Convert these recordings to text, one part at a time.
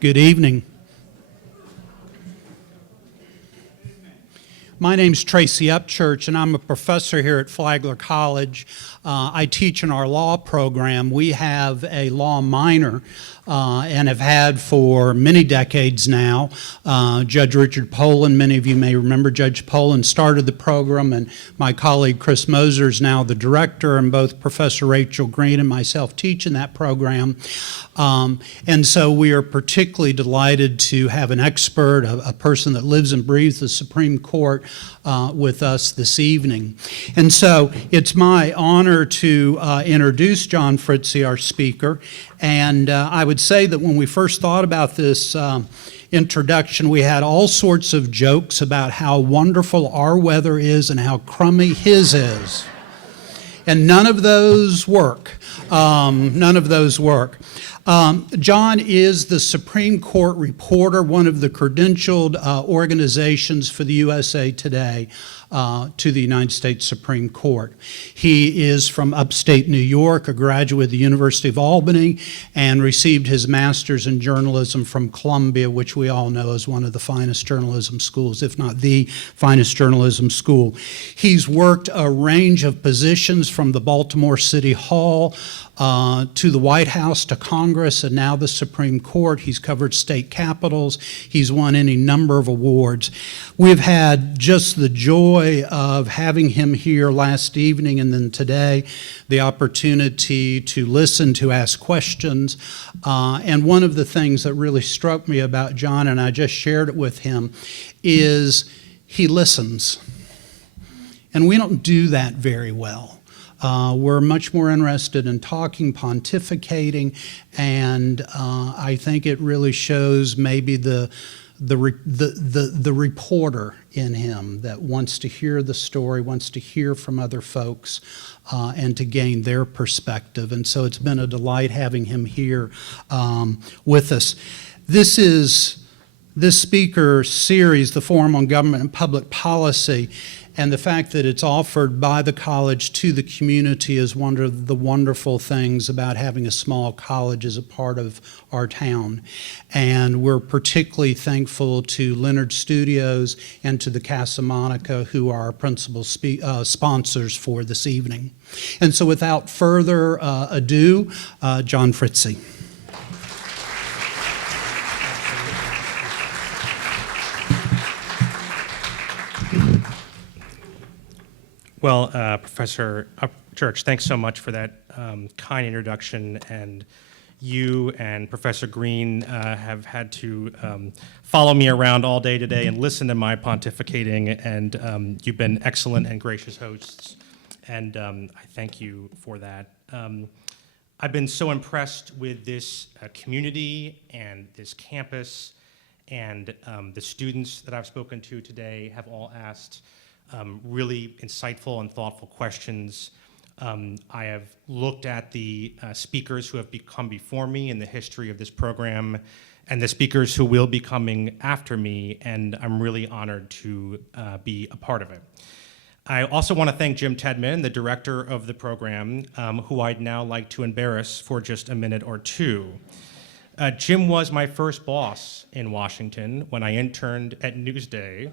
Good evening. My name's Tracy Upchurch, and I'm a professor here at Flagler College. I teach in our law program. We have a law minor and have had for many decades now. Judge Richard Poland, many of you may remember Judge Poland started the program, and my colleague Chris Moser is now the director, and both Professor Rachel Green and myself teach in that program. And so we are particularly delighted to have an expert, a person that lives and breathes the Supreme Court with us this evening. And so it's my honor to introduce John Fritze, our speaker. And I would say that when we first thought about this introduction, we had all sorts of jokes about how wonderful our weather is and how crummy his is. And none of those work. None of those work. John is the Supreme Court reporter, one of the credentialed organizations for the USA Today to the United States Supreme Court. He is from upstate New York, a graduate of the University of Albany, and received his master's in journalism from Columbia, which we all know is one of the finest journalism schools, if not the finest journalism school. He's worked a range of positions from the Baltimore City Hall to the White House, to Congress, and now the Supreme Court. He's covered state capitals. He's won any number of awards. We've had just the joy of having him here last evening and then today, the opportunity to listen, to ask questions. And one of the things that really struck me about John, and I just shared it with him, is he listens. And we don't do that very well. We're much more interested in talking, pontificating, and I think it really shows maybe the reporter in him that wants to hear the story, wants to hear from other folks, and to gain their perspective. And so it's been a delight having him here with us. This speaker series, the Forum on Government and Public Policy, and the fact that it's offered by the college to the community is one of the wonderful things about having a small college as a part of our town. And we're particularly thankful to Leonard Studios and to the Casa Monica, who are our principal sponsors for this evening. And so without further ado, John Fritze. Well, Professor Upchurch, thanks so much for that kind introduction. And you and Professor Green have had to follow me around all day today and listen to my pontificating, and you've been excellent and gracious hosts, and I thank you for that. I've been so impressed with this community and this campus, and the students that I've spoken to today have all asked really insightful and thoughtful questions. I have looked at the speakers who have come before me in the history of this program and the speakers who will be coming after me, and I'm really honored to be a part of it. I also want to thank Jim Tedman, the director of the program, who I'd now like to embarrass for just a minute or two. Jim was my first boss in Washington when I interned at Newsday.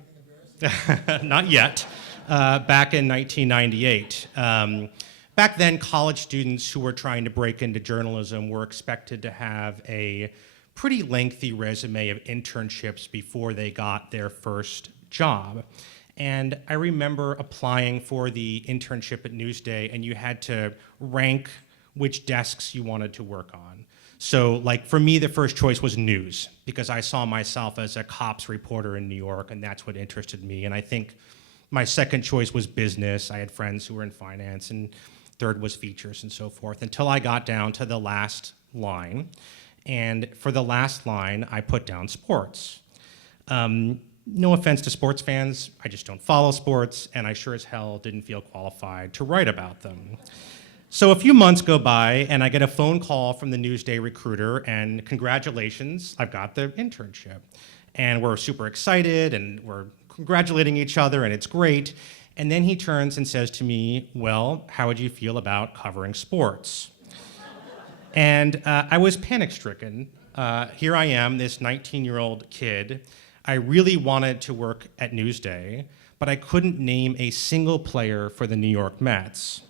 Not yet, back in 1998. Back then, college students who were trying to break into journalism were expected to have a pretty lengthy resume of internships before they got their first job. And I remember applying for the internship at Newsday, and you had to rank which desks you wanted to work on. So, like, for me, the first choice was news, because I saw myself as a cops reporter in New York, and that's what interested me. And I think my second choice was business. I had friends who were in finance, and third was features and so forth, until I got down to the last line. And for the last line, I put down sports. No offense to sports fans, I just don't follow sports, and I sure as hell didn't feel qualified to write about them. So a few months go by, and I get a phone call from the Newsday recruiter, and congratulations, I've got the internship. And we're super excited, and we're congratulating each other, and it's great. And then he turns and says to me, well, how would you feel about covering sports? And I was panic-stricken. Here I am, this 19-year-old kid. I really wanted to work at Newsday, but I couldn't name a single player for the New York Mets.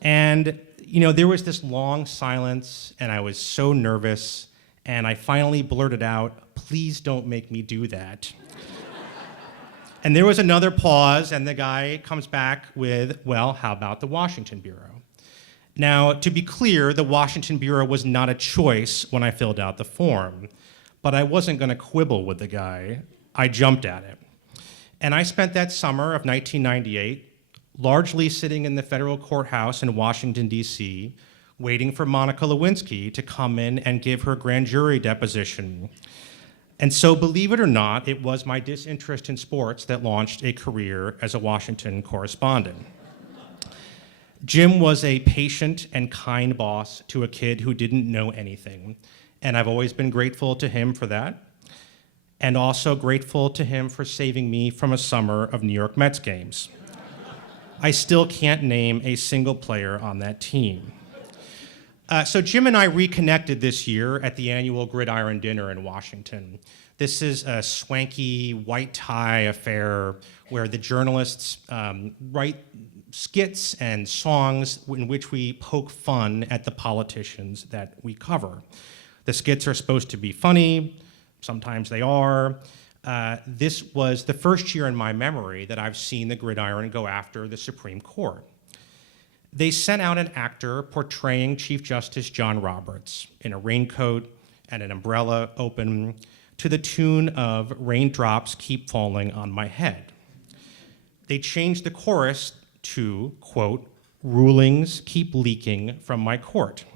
And, there was this long silence, and I was so nervous, and I finally blurted out, "Please don't make me do that." And there was another pause, and the guy comes back with, "Well, how about the Washington Bureau?" Now, to be clear, the Washington Bureau was not a choice when I filled out the form, but I wasn't going to quibble with the guy. I jumped at it. And I spent that summer of 1998 largely sitting in the federal courthouse in Washington, D.C., waiting for Monica Lewinsky to come in and give her grand jury deposition. And so, believe it or not, it was my disinterest in sports that launched a career as a Washington correspondent. Jim was a patient and kind boss to a kid who didn't know anything, and I've always been grateful to him for that, and also grateful to him for saving me from a summer of New York Mets games. I still can't name a single player on that team. So Jim and I reconnected this year at the annual Gridiron Dinner in Washington. This is a swanky white tie affair where the journalists write skits and songs in which we poke fun at the politicians that we cover. The skits are supposed to be funny, sometimes they are. This was the first year in my memory that I've seen the Gridiron go after the Supreme Court. They sent out an actor portraying Chief Justice John Roberts in a raincoat and an umbrella open to the tune of "Raindrops Keep Falling on My Head." They changed the chorus to, quote, "Rulings keep leaking from my court."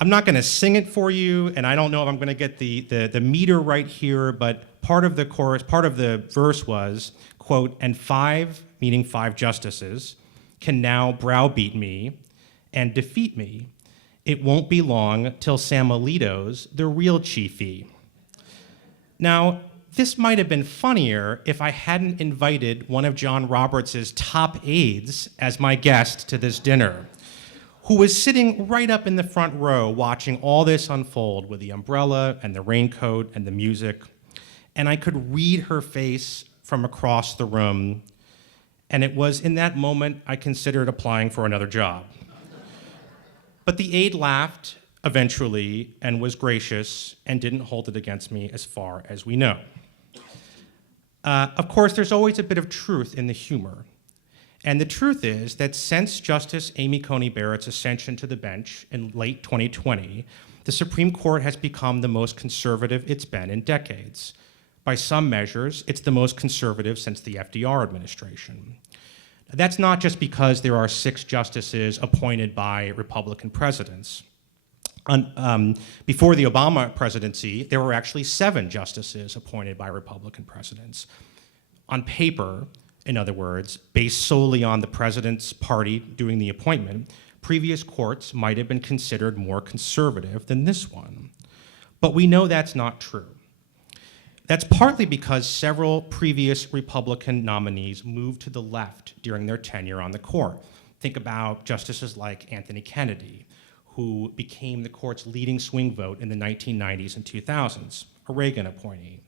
I'm not going to sing it for you, and I don't know if I'm going to get the meter right here, but part of the chorus, part of the verse was, quote, "And five," meaning five justices, "can now browbeat me and defeat me. It won't be long till Sam Alito's the real chiefy." Now, this might have been funnier if I hadn't invited one of John Roberts' top aides as my guest to this dinner, who was sitting right up in the front row watching all this unfold with the umbrella and the raincoat and the music. And I could read her face from across the room. And it was in that moment I considered applying for another job. But the aide laughed eventually and was gracious and didn't hold it against me as far as we know. Of course, there's always a bit of truth in the humor. And the truth is that since Justice Amy Coney Barrett's ascension to the bench in late 2020, the Supreme Court has become the most conservative it's been in decades. By some measures, it's the most conservative since the FDR administration. That's not just because there are 6 justices appointed by Republican presidents. Before the Obama presidency, there were actually 7 justices appointed by Republican presidents. On paper, in other words, based solely on the president's party doing the appointment, previous courts might have been considered more conservative than this one. But we know that's not true. That's partly because several previous Republican nominees moved to the left during their tenure on the court. Think about justices like Anthony Kennedy, who became the court's leading swing vote in the 1990s and 2000s, a Reagan appointee.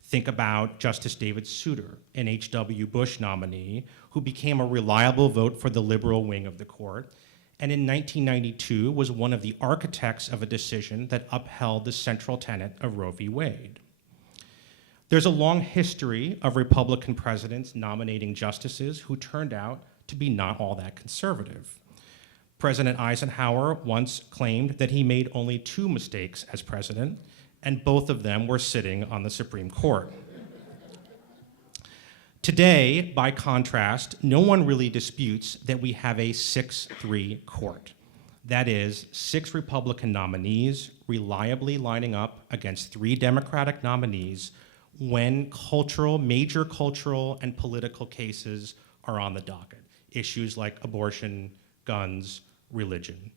Think about Justice David Souter, an H.W. Bush nominee, who became a reliable vote for the liberal wing of the court, and in 1992 was one of the architects of a decision that upheld the central tenet of Roe v. Wade. There's a long history of Republican presidents nominating justices who turned out to be not all that conservative. President Eisenhower once claimed that he made only 2 mistakes as president, and both of them were sitting on the Supreme Court. Today, by contrast, no one really disputes that we have a 6-3 court. That is, 6 Republican nominees reliably lining up against 3 Democratic nominees when major cultural and political cases are on the docket. Issues like abortion, guns, religion.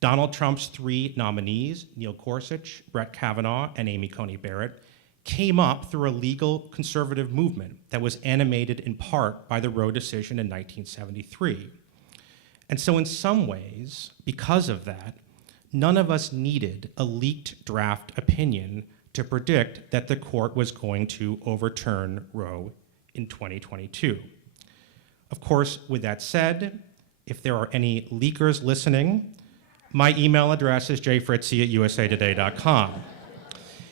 Donald Trump's 3 nominees, Neil Gorsuch, Brett Kavanaugh, and Amy Coney Barrett, came up through a legal conservative movement that was animated in part by the Roe decision in 1973. And so in some ways, because of that, none of us needed a leaked draft opinion to predict that the court was going to overturn Roe in 2022. Of course, with that said, if there are any leakers listening, my email address is jfritze@usatoday.com.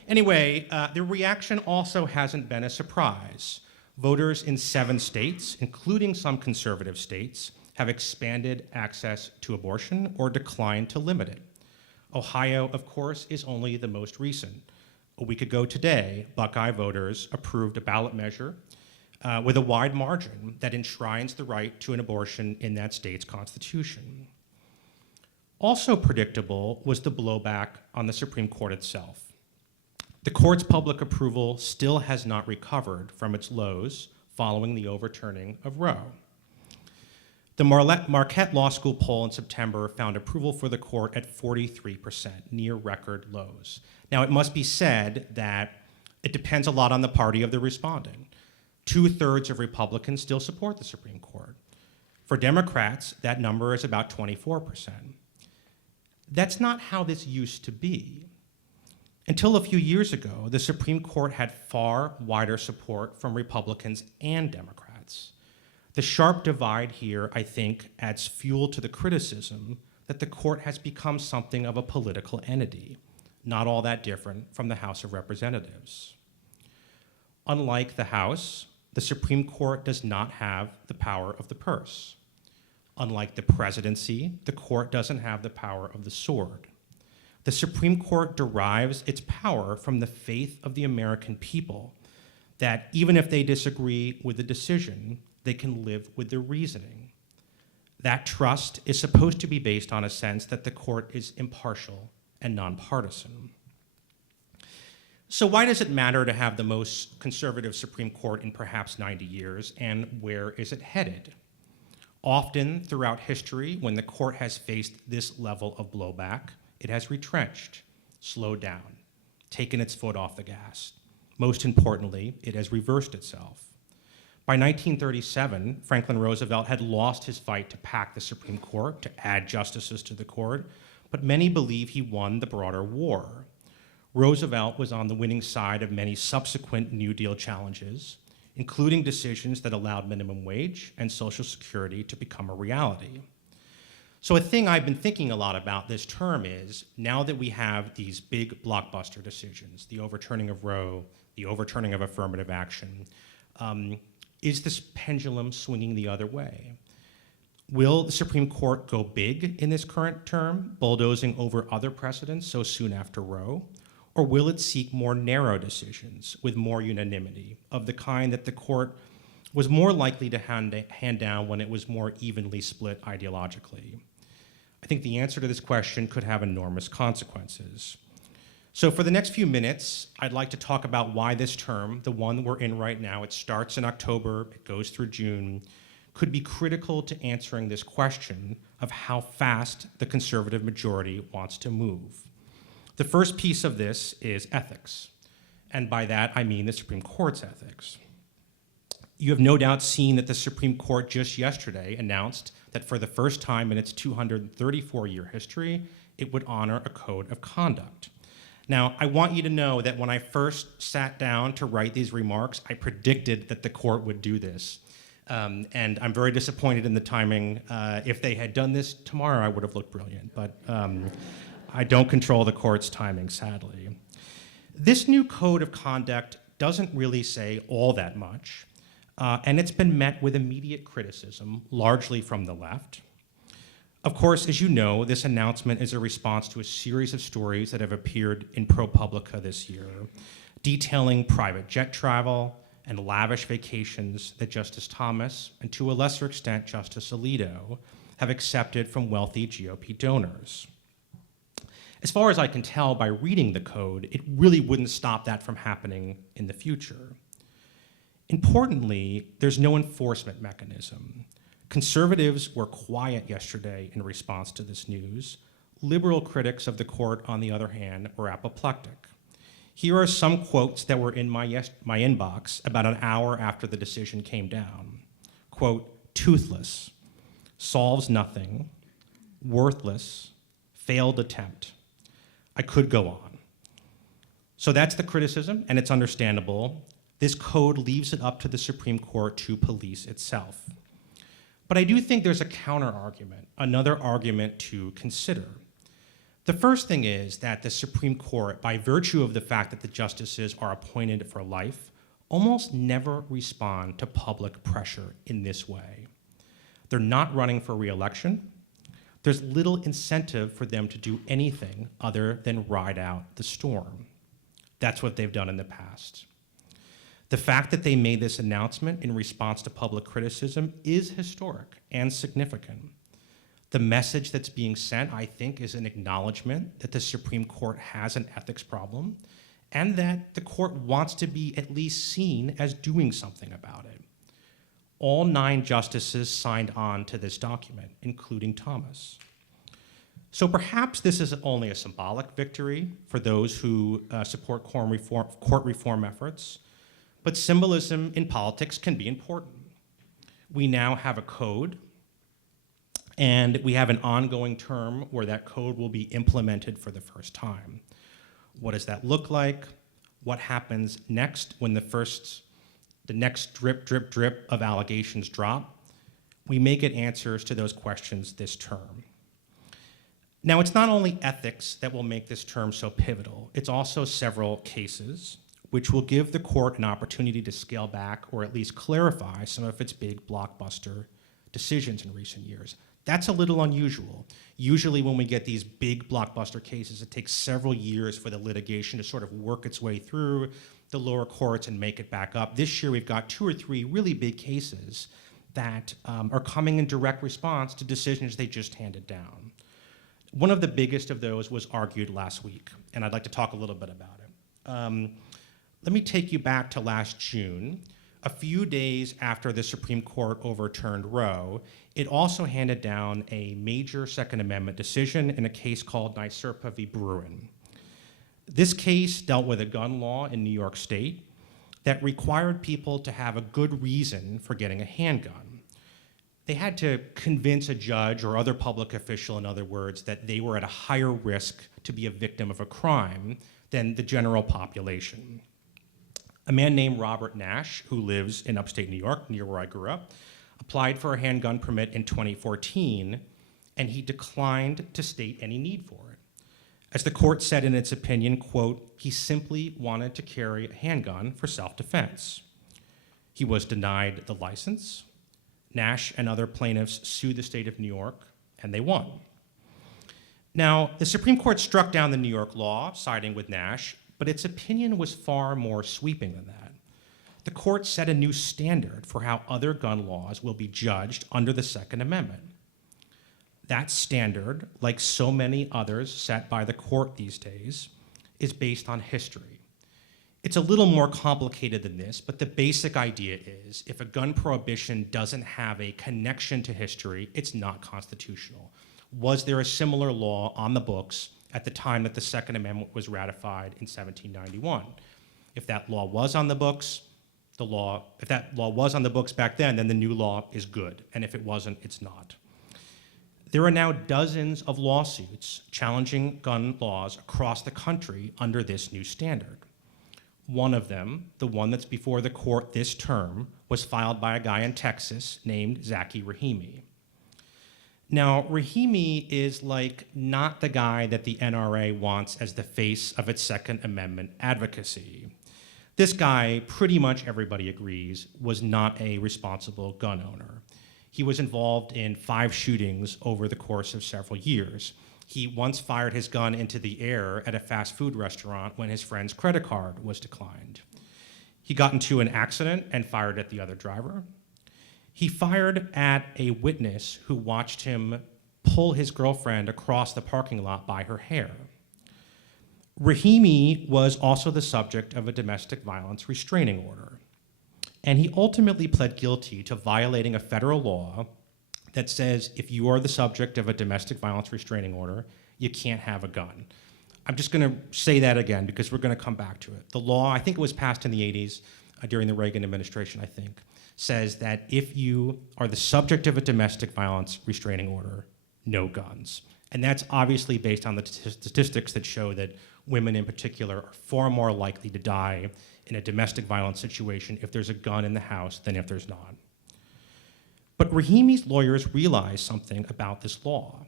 Anyway, the reaction also hasn't been a surprise. Voters in 7 states, including some conservative states, have expanded access to abortion or declined to limit it. Ohio, of course, is only the most recent. A week ago today, Buckeye voters approved a ballot measure with a wide margin that enshrines the right to an abortion in that state's constitution. Also predictable was the blowback on the Supreme Court itself. The court's public approval still has not recovered from its lows following the overturning of Roe. The Marquette Law School poll in September found approval for the court at 43%, near record lows. Now, it must be said that it depends a lot on the party of the respondent. 2/3 of Republicans still support the Supreme Court. For Democrats, that number is about 24%. That's not how this used to be. Until a few years ago, the Supreme Court had far wider support from Republicans and Democrats. The sharp divide here, I think, adds fuel to the criticism that the court has become something of a political entity, not all that different from the House of Representatives. Unlike the House, the Supreme Court does not have the power of the purse. Unlike the presidency, the court doesn't have the power of the sword. The Supreme Court derives its power from the faith of the American people that even if they disagree with the decision, they can live with the reasoning. That trust is supposed to be based on a sense that the court is impartial and nonpartisan. So why does it matter to have the most conservative Supreme Court in perhaps 90 years, and where is it headed? Often throughout history, when the court has faced this level of blowback, it has retrenched, slowed down, taken its foot off the gas. Most importantly, it has reversed itself. By 1937, Franklin Roosevelt had lost his fight to pack the Supreme Court, to add justices to the court, but many believe he won the broader war. Roosevelt was on the winning side of many subsequent New Deal challenges, including decisions that allowed minimum wage and Social Security to become a reality. So a thing I've been thinking a lot about this term is, now that we have these big blockbuster decisions, the overturning of Roe, the overturning of affirmative action, is this pendulum swinging the other way? Will the Supreme Court go big in this current term, bulldozing over other precedents so soon after Roe? Or will it seek more narrow decisions with more unanimity, of the kind that the court was more likely to hand down when it was more evenly split ideologically? I think the answer to this question could have enormous consequences. So for the next few minutes, I'd like to talk about why this term, the one we're in right now, it starts in October, it goes through June, could be critical to answering this question of how fast the conservative majority wants to move. The first piece of this is ethics, and by that I mean the Supreme Court's ethics. You have no doubt seen that the Supreme Court just yesterday announced that for the first time in its 234-year history, it would honor a code of conduct. Now, I want you to know that when I first sat down to write these remarks, I predicted that the court would do this. And I'm very disappointed in the timing. If they had done this tomorrow, I would have looked brilliant, but I don't control the court's timing, sadly. This new code of conduct doesn't really say all that much, and it's been met with immediate criticism, largely from the left. Of course, as you know, this announcement is a response to a series of stories that have appeared in ProPublica this year, detailing private jet travel and lavish vacations that Justice Thomas, and to a lesser extent Justice Alito, have accepted from wealthy GOP donors. As far as I can tell by reading the code, it really wouldn't stop that from happening in the future. Importantly, there's no enforcement mechanism. Conservatives were quiet yesterday in response to this news. Liberal critics of the court, on the other hand, were apoplectic. Here are some quotes that were in my inbox about an hour after the decision came down. Quote, toothless, solves nothing, worthless, failed attempt. I could go on. So that's the criticism, and it's understandable. This code leaves it up to the Supreme Court to police itself. But I do think there's a counter-argument, another argument to consider. The first thing is that the Supreme Court, by virtue of the fact that the justices are appointed for life, almost never respond to public pressure in this way. They're not running for re-election. There's little incentive for them to do anything other than ride out the storm. That's what they've done in the past. The fact that they made this announcement in response to public criticism is historic and significant. The message that's being sent, I think, is an acknowledgement that the Supreme Court has an ethics problem and that the court wants to be at least seen as doing something about it. All 9 justices signed on to this document, including Thomas. So perhaps this is only a symbolic victory for those who support court reform efforts, but symbolism in politics can be important. We now have a code, and we have an ongoing term where that code will be implemented for the first time. What does that look like? What happens next when the next drip, drip, drip of allegations drop? We may get answers to those questions this term. Now, it's not only ethics that will make this term so pivotal, it's also several cases, which will give the court an opportunity to scale back or at least clarify some of its big blockbuster decisions in recent years. That's a little unusual. Usually when we get these big blockbuster cases, it takes several years for the litigation to sort of work its way through the lower courts and make it back up. This year we've got 2 or 3 really big cases that are coming in direct response to decisions they just handed down. One of the biggest of those was argued last week, and I'd like to talk a little bit about it. Let me take you back to last June. A few days after the Supreme Court overturned Roe, it also handed down a major Second Amendment decision in a case called NYSERPA v. Bruin. This case dealt with a gun law in New York State that required people to have a good reason for getting a handgun. They had to convince a judge or other public official, in other words, that they were at a higher risk to be a victim of a crime than the general population. A man named Robert Nash, who lives in upstate New York, near where I grew up, applied for a handgun permit in 2014, and he declined to state any need for it. As the court said in its opinion, quote, he simply wanted to carry a handgun for self-defense. He was denied the license. Nash and other plaintiffs sued the state of New York, and they won. Now, the Supreme Court struck down the New York law, siding with Nash, but its opinion was far more sweeping than that. The court set a new standard for how other gun laws will be judged under the Second Amendment. That standard, like so many others set by the court these days, is based on history. It's a little more complicated than this, but the basic idea is if a gun prohibition doesn't have a connection to history, it's not constitutional. Was there a similar law on the books at the time that the Second Amendment was ratified in 1791? If that law was on the books, if that law was on the books back then the new law is good, and if it wasn't, it's not. There are now dozens of lawsuits challenging gun laws across the country under this new standard. One of them, the one that's before the court this term, was filed by a guy in Texas named Zaki Rahimi. Now, Rahimi is like not the guy that the NRA wants as the face of its Second Amendment advocacy. This guy, pretty much everybody agrees, was not a responsible gun owner. He was involved in 5 shootings over the course of several years. He once fired his gun into the air at a fast food restaurant when his friend's credit card was declined. He got into an accident and fired at the other driver. He fired at a witness who watched him pull his girlfriend across the parking lot by her hair. Rahimi was also the subject of a domestic violence restraining order, and he ultimately pled guilty to violating a federal law that says if you are the subject of a domestic violence restraining order, you can't have a gun. I'm just going to say that again because we're going to come back to it. The law, I think it was passed in the 80s during the Reagan administration, I think, says that if you are the subject of a domestic violence restraining order, no guns. And that's obviously based on the statistics that show that women in particular are far more likely to die in a domestic violence situation if there's a gun in the house than if there's not. But Rahimi's lawyers realized something about this law.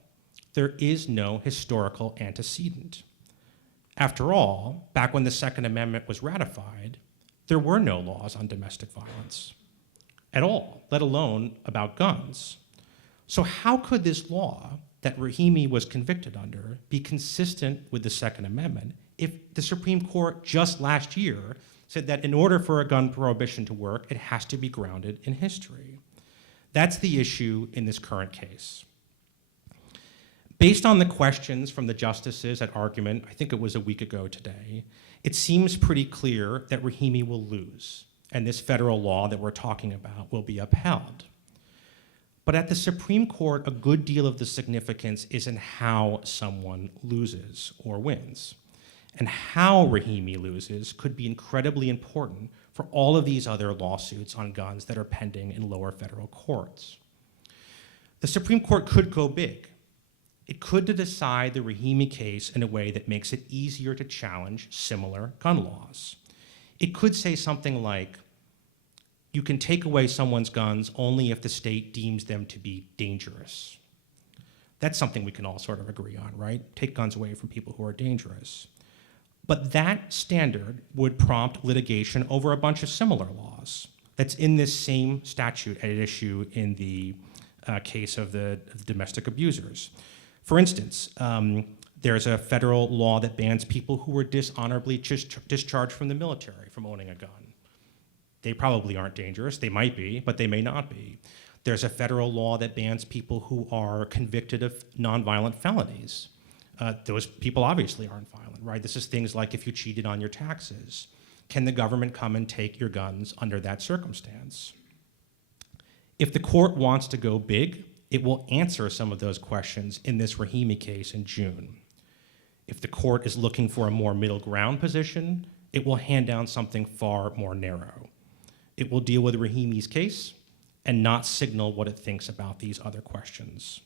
There is no historical antecedent. After all, back when the Second Amendment was ratified, there were no laws on domestic violence at all, let alone about guns. So how could this law that Rahimi was convicted under be consistent with the Second Amendment if the Supreme Court just last year said that in order for a gun prohibition to work, it has to be grounded in history? That's the issue in this current case. Based on the questions from the justices at argument, I think it was a week ago today, it seems pretty clear that Rahimi will lose, and this federal law that we're talking about will be upheld. But at the Supreme Court, a good deal of the significance is in how someone loses or wins. And how Rahimi loses could be incredibly important for all of these other lawsuits on guns that are pending in lower federal courts. The Supreme Court could go big. It could decide the Rahimi case in a way that makes it easier to challenge similar gun laws. It could say something like, you can take away someone's guns only if the state deems them to be dangerous. That's something we can all sort of agree on, right? Take guns away from people who are dangerous. But that standard would prompt litigation over a bunch of similar laws that's in this same statute at issue in the case of the domestic abusers. For instance, there's a federal law that bans people who were dishonorably discharged from the military from owning a gun. They probably aren't dangerous. They might be, but they may not be. There's a federal law that bans people who are convicted of nonviolent felonies. Those people obviously aren't violent, right? This is things like if you cheated on your taxes. Can the government come and take your guns under that circumstance? If the court wants to go big, it will answer some of those questions in this Rahimi case in June. If the court is looking for a more middle ground position, it will hand down something far more narrow. It will deal with Rahimi's case and not signal what it thinks about these other questions.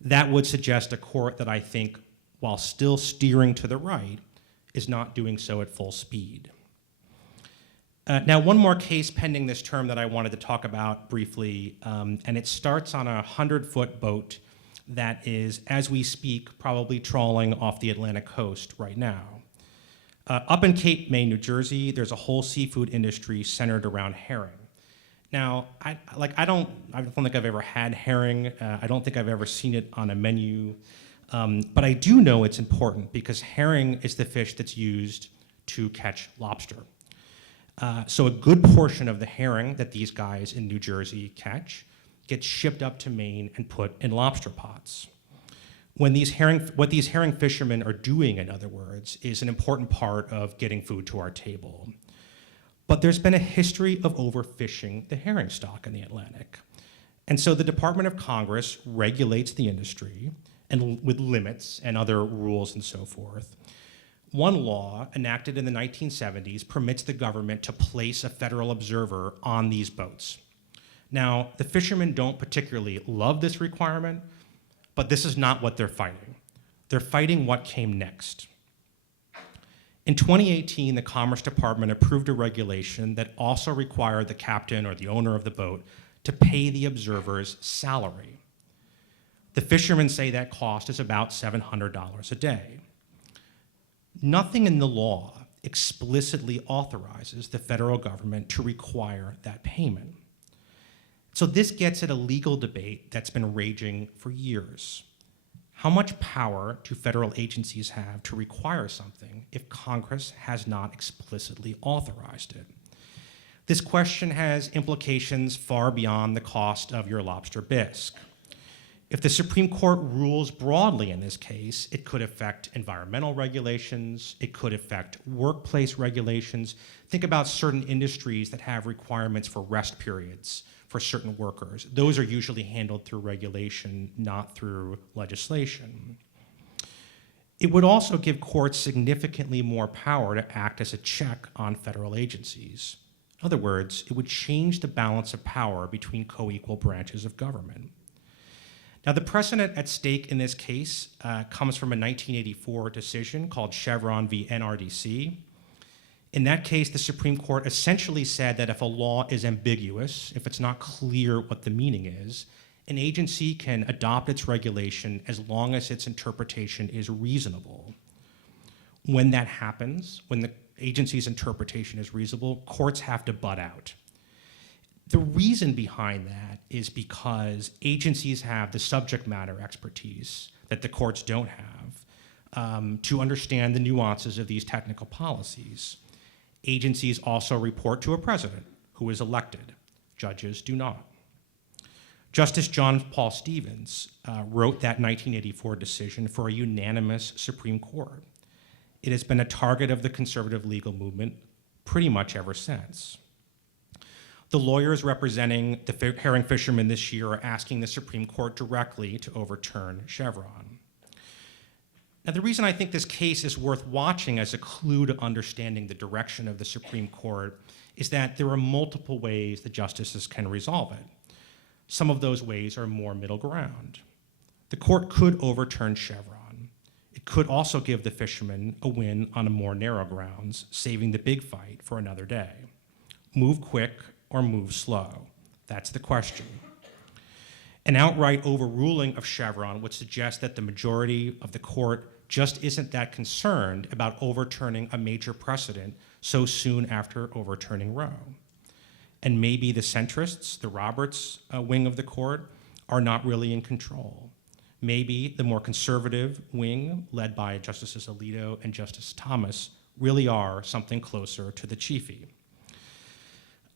That would suggest a court that I think, while still steering to the right, is not doing so at full speed. Now, one more case pending this term that I wanted to talk about briefly, and it starts on a 100-foot boat that is, as we speak, probably trawling off the Atlantic coast right now. Up in Cape May, New Jersey, there's a whole seafood industry centered around herring. Now, I don't think I've ever had herring. I don't think I've ever seen it on a menu. But I do know it's important because herring is the fish that's used to catch lobster. So a good portion of the herring that these guys in New Jersey catch gets shipped up to Maine and put in lobster pots. What these herring fishermen are doing, in other words, is an important part of getting food to our table. But there's been a history of overfishing the herring stock in the Atlantic. And so the Department of Commerce regulates the industry and with limits and other rules and so forth. One law enacted in the 1970s permits the government to place a federal observer on these boats. Now, the fishermen don't particularly love this requirement, but this is not what they're fighting. They're fighting what came next. In 2018, the Commerce Department approved a regulation that also required the captain or the owner of the boat to pay the observer's salary. The fishermen say that cost is about $700 a day. Nothing in the law explicitly authorizes the federal government to require that payment. So this gets at a legal debate that's been raging for years. How much power do federal agencies have to require something if Congress has not explicitly authorized it? This question has implications far beyond the cost of your lobster bisque. If the Supreme Court rules broadly in this case, it could affect environmental regulations, it could affect workplace regulations. Think about certain industries that have requirements for rest periods for certain workers. Those are usually handled through regulation, not through legislation. It would also give courts significantly more power to act as a check on federal agencies. In other words, it would change the balance of power between co-equal branches of government. Now, the precedent at stake in this case comes from a 1984 decision called Chevron v. NRDC. In that case, the Supreme Court essentially said that if a law is ambiguous, if it's not clear what the meaning is, an agency can adopt its regulation as long as its interpretation is reasonable. When that happens, when the agency's interpretation is reasonable, courts have to butt out. The reason behind that is because agencies have the subject matter expertise that the courts don't have to understand the nuances of these technical policies. Agencies also report to a president who is elected. Judges do not. Justice John Paul Stevens wrote that 1984 decision for a unanimous Supreme Court. It has been a target of the conservative legal movement pretty much ever since. The lawyers representing the herring fishermen this year are asking the Supreme Court directly to overturn Chevron. Now, the reason I think this case is worth watching as a clue to understanding the direction of the Supreme Court is that there are multiple ways the justices can resolve it. Some of those ways are more middle ground. The court could overturn Chevron. It could also give the fishermen a win on a more narrow grounds, saving the big fight for another day. Move quick or move slow? That's the question. An outright overruling of Chevron would suggest that the majority of the court just isn't that concerned about overturning a major precedent so soon after overturning Roe. And maybe the centrists, the Roberts wing of the court, are not really in control. Maybe the more conservative wing, led by Justices Alito and Justice Thomas, really are something closer to the chiefy.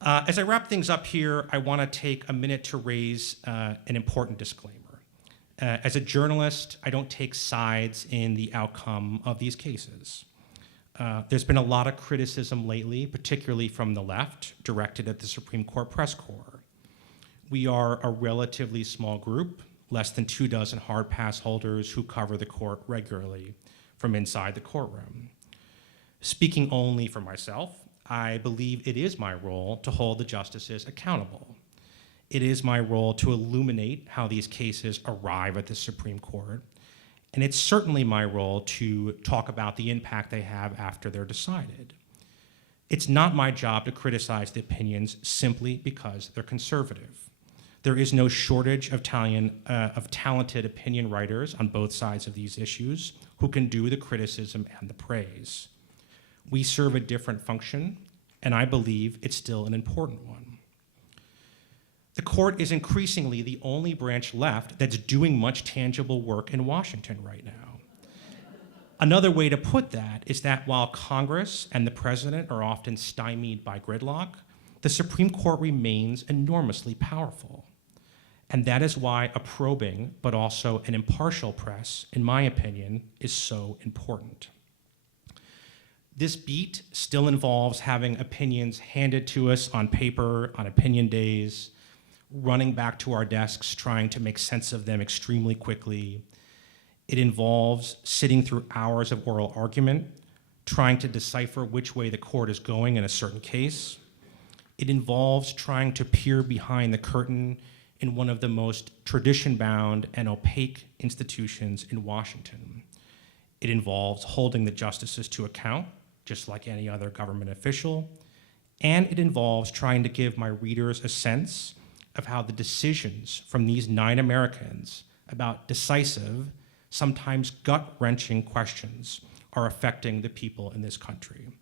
As I wrap things up here, I want to take a minute to raise an important disclaimer. As a journalist, I don't take sides in the outcome of these cases. There's been a lot of criticism lately, particularly from the left, directed at the Supreme Court press corps. We are a relatively small group, less than 24 hard pass holders who cover the court regularly from inside the courtroom. Speaking only for myself, I believe it is my role to hold the justices accountable. It is my role to illuminate how these cases arrive at the Supreme Court, and it's certainly my role to talk about the impact they have after they're decided. It's not my job to criticize the opinions simply because they're conservative. There is no shortage of talented opinion writers on both sides of these issues who can do the criticism and the praise. We serve a different function, and I believe it's still an important one. The court is increasingly the only branch left that's doing much tangible work in Washington right now. Another way to put that is that while Congress and the president are often stymied by gridlock, the Supreme Court remains enormously powerful. And that is why a probing, but also an impartial press, in my opinion, is so important. This beat still involves having opinions handed to us on paper, on opinion days, running back to our desks, trying to make sense of them extremely quickly. It involves sitting through hours of oral argument, trying to decipher which way the court is going in a certain case. It involves trying to peer behind the curtain in one of the most tradition-bound and opaque institutions in Washington. It involves holding the justices to account, just like any other government official, and it involves trying to give my readers a sense of how the decisions from these 9 Americans about decisive, sometimes gut-wrenching questions are affecting the people in this country.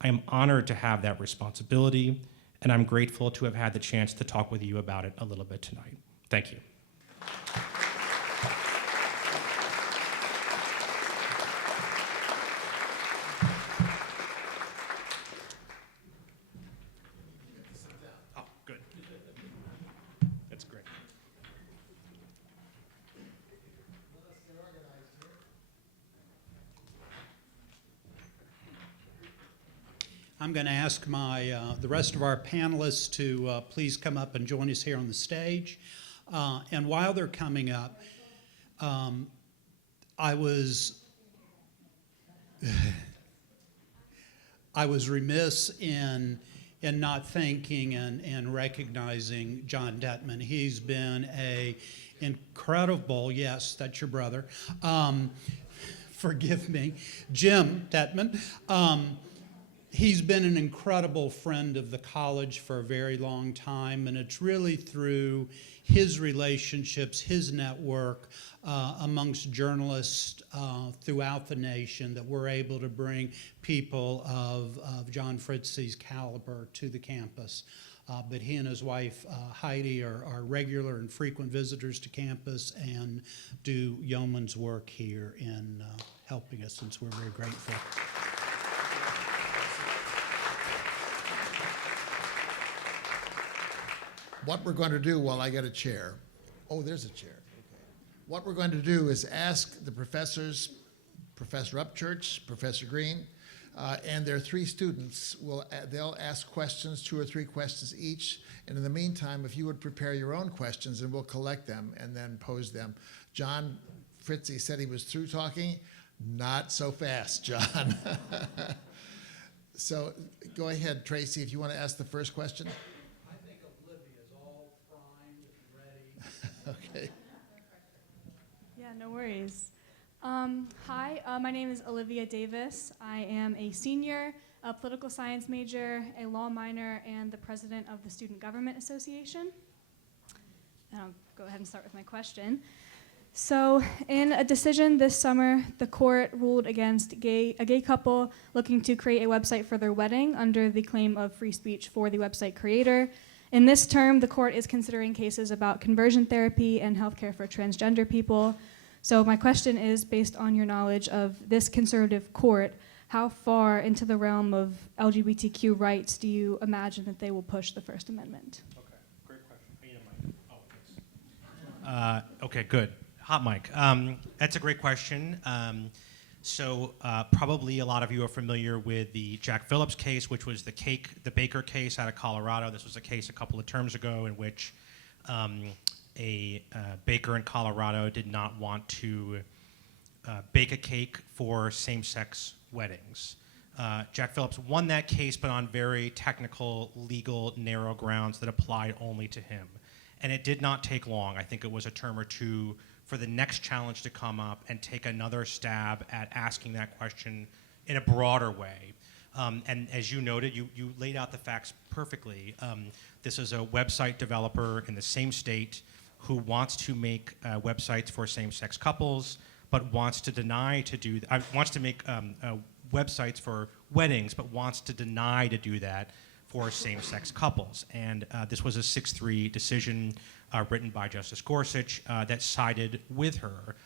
I am honored to have that responsibility, and I'm grateful to have had the chance to talk with you about it a little bit tonight. Thank you. Oh, good. That's great. I'm going to ask the rest of our panelists to please come up and join us here on the stage. And while they're coming up, I was remiss in in not thanking and recognizing John Detman. He's been a incredible, yes, that's your brother, forgive me, Jim Detman. He's been an incredible friend of the college for a very long time, and it's really through his relationships, his network amongst journalists throughout the nation that we're able to bring people of John Fritze's caliber to the campus. But he and his wife, Heidi, are regular and frequent visitors to campus and do yeoman's work here in helping us, and so we're very grateful. What we're going to do while I get a chair, oh, there's a chair. Okay. What we're going to do is ask the professors, Professor Upchurch, Professor Green, and their three students, they'll ask questions, 2 or 3 questions each. And in the meantime, if you would prepare your own questions, and we'll collect them and then pose them. John Fritze said he was through talking. Not so fast, John. So go ahead, Tracy, if you want to ask the first question. Okay. Yeah, no worries. Hi, my name is Olivia Davis. I am a senior, a political science major, a law minor, and the president of the Student Government Association. And I'll go ahead and start with my question. So, in a decision this summer, the court ruled against a gay couple looking to create a website for their wedding under the claim of free speech for the website creator. In this term, the court is considering cases about conversion therapy and healthcare for transgender people. So my question is, based on your knowledge of this conservative court, how far into the realm of LGBTQ rights do you imagine that they will push the First Amendment? Okay, great question. I need a mic. Oh, thanks. Okay, good. Hot mic. That's a great question. So probably a lot of you are familiar with the Jack Phillips case, which was the Baker case out of Colorado. This was a case a couple of terms ago in which a baker in Colorado did not want to bake a cake for same-sex weddings. Jack Phillips won that case, but on very technical, legal, narrow grounds that applied only to him. And it did not take long. I think it was a term or two for the next challenge to come up and take another stab at asking that question in a broader way. And as you noted, you laid out the facts perfectly. This is a website developer in the same state who wants to make websites for same-sex couples, but wants to deny to do wants to make websites for weddings, but wants to deny to do that for same-sex couples. And this was a 6-3 decision written by Justice Gorsuch that sided with her.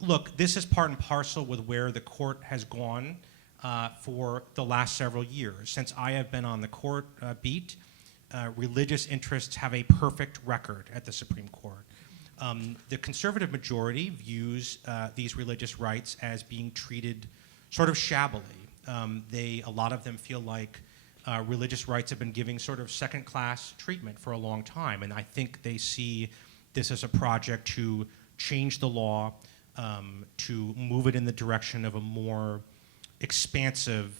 Look, this is part and parcel with where the court has gone for the last several years. Since I have been on the court beat, religious interests have a perfect record at the Supreme Court. The conservative majority views these religious rights as being treated sort of shabbily. A lot of them feel like religious rights have been giving sort of second-class treatment for a long time, and I think they see this as a project to change the law, to move it in the direction of a more expansive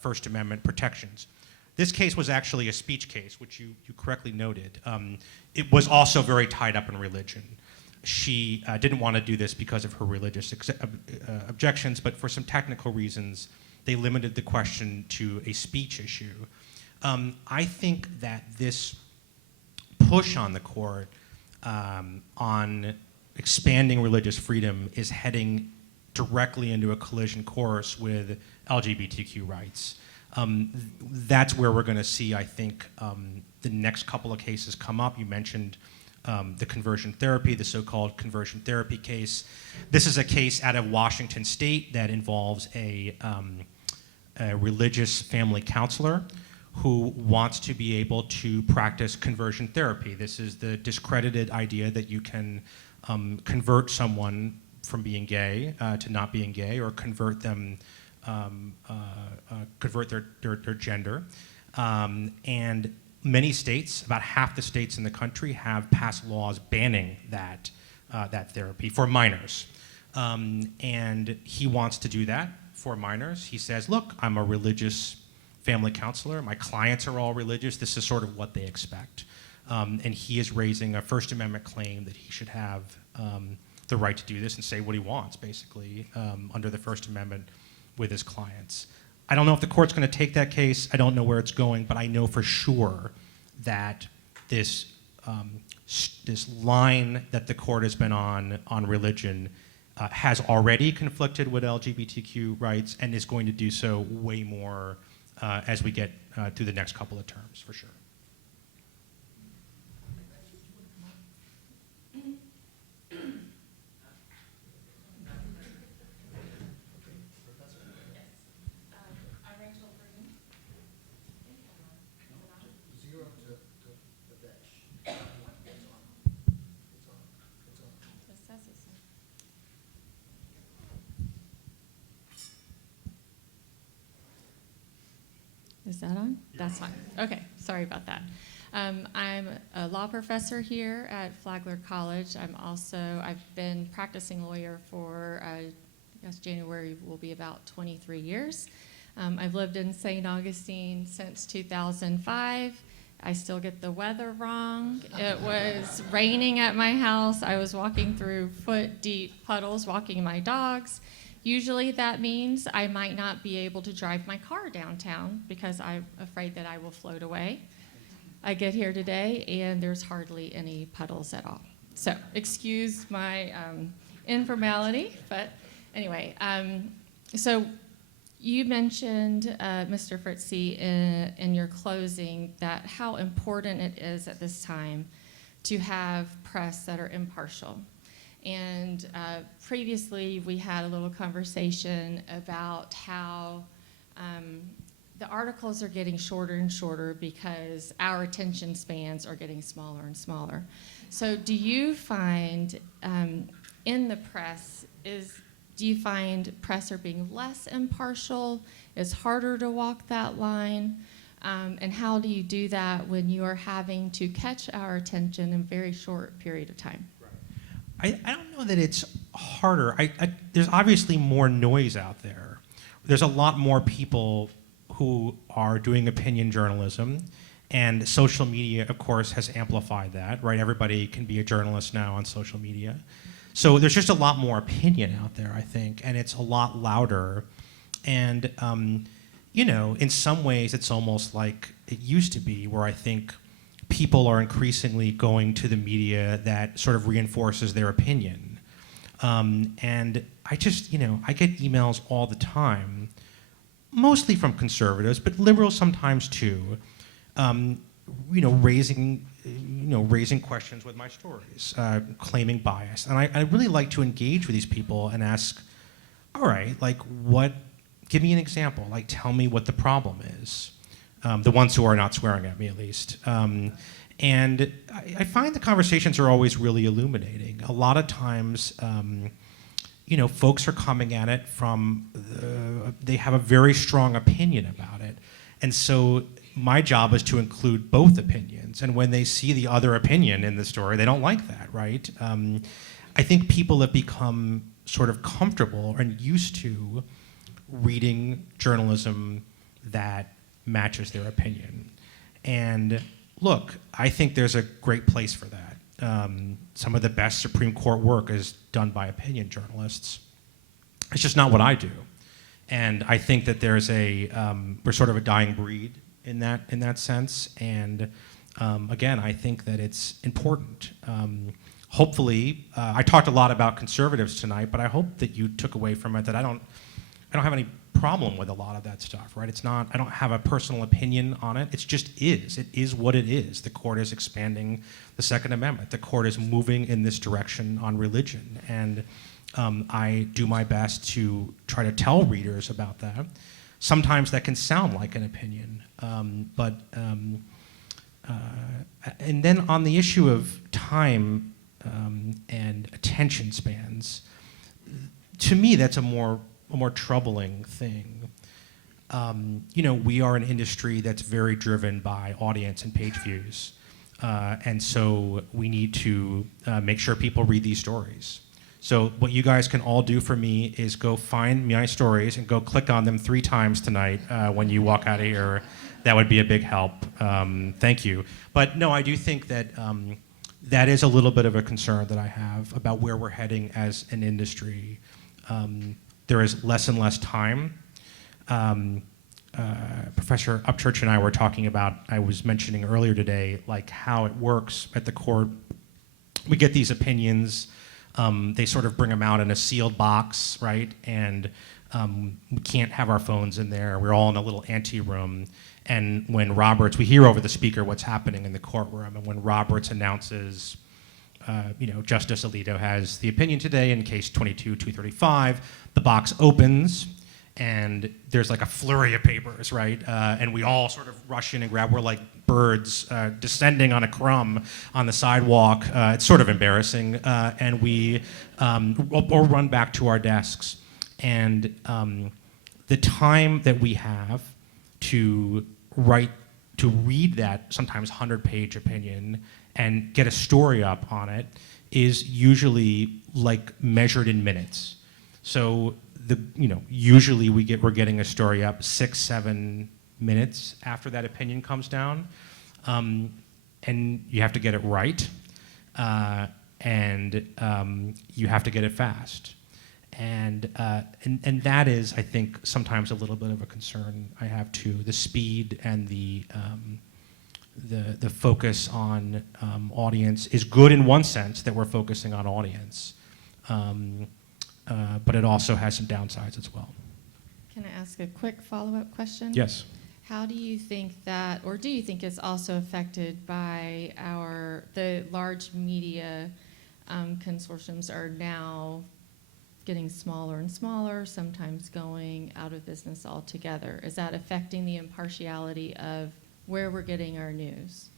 First Amendment protections. This case was actually a speech case, which you correctly noted. It was also very tied up in religion. She didn't want to do this because of her religious objections, but for some technical reasons, they limited the question to a speech issue. I think that this push on the court on expanding religious freedom is heading directly into a collision course with LGBTQ rights. That's where we're going to see, I think, the next couple of cases come up. You mentioned the conversion therapy, the so-called conversion therapy case. This is a case out of Washington State that involves a religious family counselor who wants to be able to practice conversion therapy. This is the discredited idea that you can convert someone from being gay to not being gay, or convert them, convert their gender. And many states, about half the states in the country, have passed laws banning that therapy for minors. And he wants to do that for minors. He says, look, I'm a religious family counselor. My clients are all religious. This is sort of what they expect. And he is raising a First Amendment claim that he should have the right to do this and say what he wants, basically, under the First Amendment with his clients. I don't know if the court's going to take that case. I don't know where it's going, but I know for sure that this this line that the court has been on religion has already conflicted with LGBTQ rights and is going to do so way more as we get through the next couple of terms, for sure. Is that on? That's fine. Okay, sorry about that. I'm a law professor here at Flagler College. I've been practicing lawyer for, I guess January will be about 23 years. I've lived in St. Augustine since 2005. I still get the weather wrong. It was raining at my house. I was walking through foot-deep puddles, walking my dogs. Usually that means I might not be able to drive my car downtown because I'm afraid that I will float away. I get here today and there's hardly any puddles at all. So excuse my informality, but anyway. So you mentioned, Mr. Fritze, in your closing that how important it is at this time to have press that are impartial. And previously, we had a little conversation about how the articles are getting shorter and shorter because our attention spans are getting smaller and smaller. So do you find in the press, do you find press are being less impartial? It's harder to walk that line? And how do you do that when you are having to catch our attention in a very short period of time? I don't know that it's harder. There's obviously more noise out there. There's a lot more people who are doing opinion journalism, and social media, of course, has amplified that, right? Everybody can be a journalist now on social media. So there's just a lot more opinion out there, I think, and it's a lot louder. And, in some ways, it's almost like it used to be, where I think people are increasingly going to the media that sort of reinforces their opinion. And I just, I get emails all the time, mostly from conservatives, but liberals sometimes too, raising questions with my stories, claiming bias. And I really like to engage with these people and ask, all right, give me an example, tell me what the problem is. The ones who are not swearing at me, at least. And I find the conversations are always really illuminating. A lot of times, folks are coming at it from, they have a very strong opinion about it. And so my job is to include both opinions. And when they see the other opinion in the story, they don't like that, right? I think people have become sort of comfortable and used to reading journalism that matches their opinion. And look, I think there's a great place for that. Some of the best Supreme Court work is done by opinion journalists. It's just not what I do. And I think that there's we're sort of a dying breed in that sense. And again, I think that it's important. Hopefully, I talked a lot about conservatives tonight, but I hope that you took away from it that I don't have any problem with a lot of that stuff, right? It's not, I don't have a personal opinion on it. It's just is. It is what it is. The court is expanding the Second Amendment. The court is moving in this direction on religion. And I do my best to try to tell readers about that. Sometimes that can sound like an opinion. And then on the issue of time and attention spans, to me, that's a more troubling thing. We are an industry that's very driven by audience and page views. And so we need to make sure people read these stories. So what you guys can all do for me is go find my stories and go click on them 3 times tonight when you walk out of here. That would be a big help. Thank you. But no, I do think that that is a little bit of a concern that I have about where we're heading as an industry. There is less and less time. Professor Upchurch and I were talking about, I was mentioning earlier today, like how it works at the court. We get these opinions. They sort of bring them out in a sealed box, right? And we can't have our phones in there. We're all in a little ante-room. And when Roberts, we hear over the speaker what's happening in the courtroom. And when Roberts announces, Justice Alito has the opinion today in case 22-235, the box opens and there's like a flurry of papers, right? And we all sort of rush in and grab. We're like birds descending on a crumb on the sidewalk. It's sort of embarrassing. And we or run back to our desks. And the time that we have to read that sometimes 100-page opinion and get a story up on it is usually like measured in minutes. So usually we're getting a story up 6-7 minutes after that opinion comes down, and you have to get it right, and you have to get it fast. And that is, I think, sometimes a little bit of a concern I have too. The speed and the focus on audience is good in one sense that we're focusing on audience, but it also has some downsides as well. Can I ask a quick follow-up question? Yes. How do you think that, or do you think it's also affected by the large media consortiums are now getting smaller and smaller, sometimes going out of business altogether? Is that affecting the impartiality of where we're getting our news?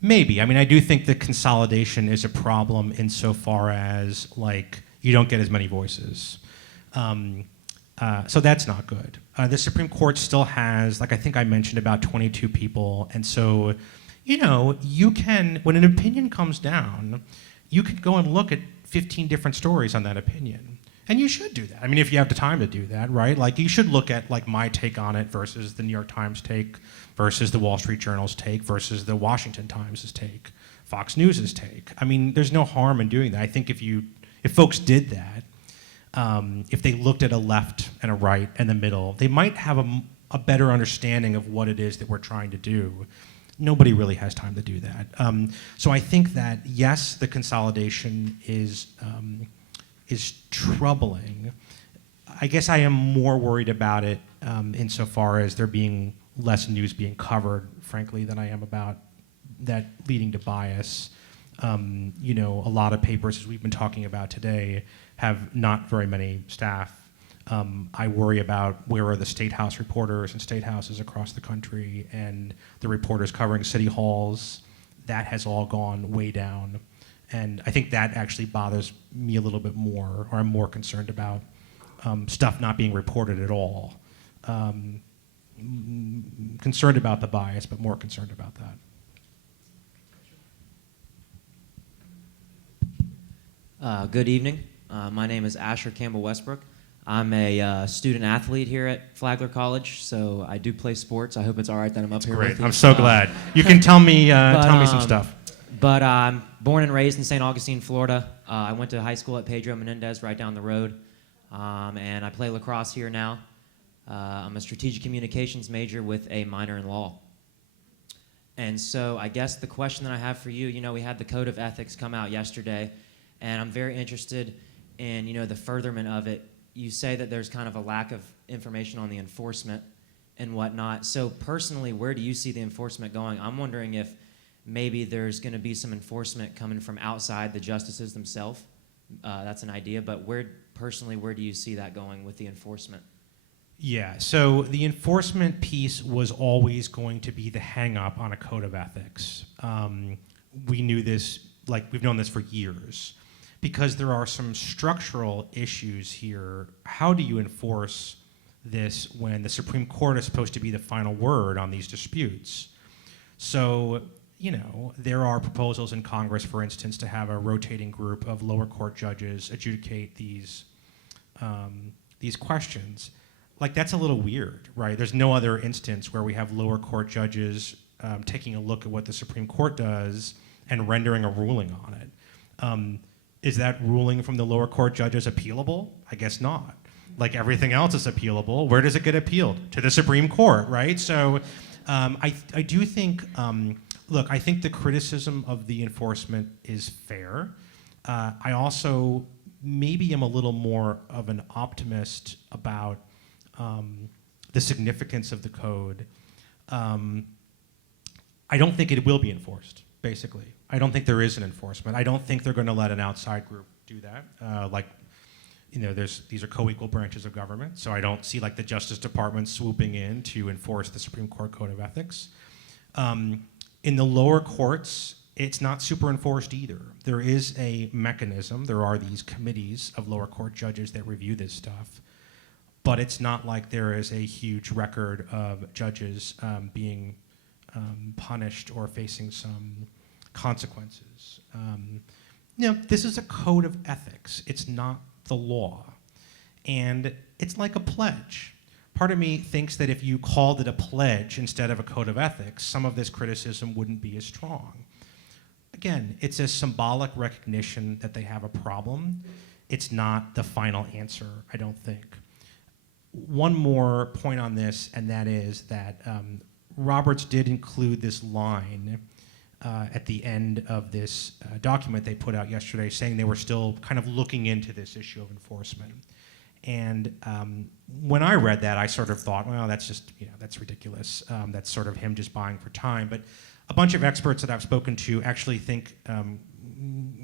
Maybe. I mean, I do think that consolidation is a problem insofar as, like, you don't get as many voices. So that's not good. The Supreme Court still has, like I think I mentioned, about 22 people. And so, you can, when an opinion comes down, you can go and look at 15 different stories on that opinion. And you should do that. I mean, if you have the time to do that, right? Like, you should look at, like, my take on it versus the New York Times take versus the Wall Street Journal's take versus the Washington Times' take, Fox News' take. I mean, there's no harm in doing that. I think if folks did that, if they looked at a left and a right and the middle, they might have a better understanding of what it is that we're trying to do. Nobody really has time to do that. So I think that, yes, the consolidation is troubling. I guess I am more worried about it insofar as there being less news being covered, frankly, than I am about that leading to bias. A lot of papers, as we've been talking about today, have not very many staff. I worry about where are the State House reporters in state houses across the country and the reporters covering city halls. That has all gone way down. And I think that actually bothers me a little bit more, or I'm more concerned about stuff not being reported at all. Concerned about the bias, but more concerned about that. Good evening. My name is Asher Campbell Westbrook. I'm a student athlete here at Flagler College, so I do play sports. I hope it's all right that I'm up here with you. I'm so glad. You can tell me some stuff. But I'm born and raised in St. Augustine, Florida. I went to high school at Pedro Menendez right down the road, and I play lacrosse here now. I'm a strategic communications major with a minor in law. And so I guess the question that I have for you, we had the Code of Ethics come out yesterday, and I'm very interested in, the furtherment of it. You say that there's kind of a lack of information on the enforcement and whatnot. So personally, where do you see the enforcement going? I'm wondering if maybe there's going to be some enforcement coming from outside the justices themselves. That's an idea, but where do you see that going with the enforcement? Yeah, so the enforcement piece was always going to be the hang-up on a code of ethics. We knew this, we've known this for years, because there are some structural issues here. How do you enforce this when the Supreme Court is supposed to be the final word on these disputes? So, there are proposals in Congress, for instance, to have a rotating group of lower court judges adjudicate these questions. Like, that's a little weird, right? There's no other instance where we have lower court judges taking a look at what the Supreme Court does and rendering a ruling on it. Is that ruling from the lower court judges appealable? I guess not. Like everything else is appealable. Where does it get appealed? To the Supreme Court, right? So I do think, look, I think the criticism of the enforcement is fair. I also maybe am a little more of an optimist about the significance of the code. I don't think it will be enforced, basically. I don't think there is an enforcement. I don't think they're going to let an outside group do that. These are co-equal branches of government, so I don't see like the Justice Department swooping in to enforce the Supreme Court Code of Ethics. In the lower courts, it's not super enforced either. There is a mechanism. There are these committees of lower court judges that review this stuff, but it's not like there is a huge record of judges being punished or facing some consequences. This is a code of ethics. It's not the law. And it's like a pledge. Part of me thinks that if you called it a pledge instead of a code of ethics, some of this criticism wouldn't be as strong. Again, it's a symbolic recognition that they have a problem. It's not the final answer, I don't think. One more point on this, and that is that Roberts did include this line at the end of this document they put out yesterday, saying they were still kind of looking into this issue of enforcement. And when I read that, I sort of thought, well, that's just, that's ridiculous. That's sort of him just buying for time. But a bunch of experts that I've spoken to actually think,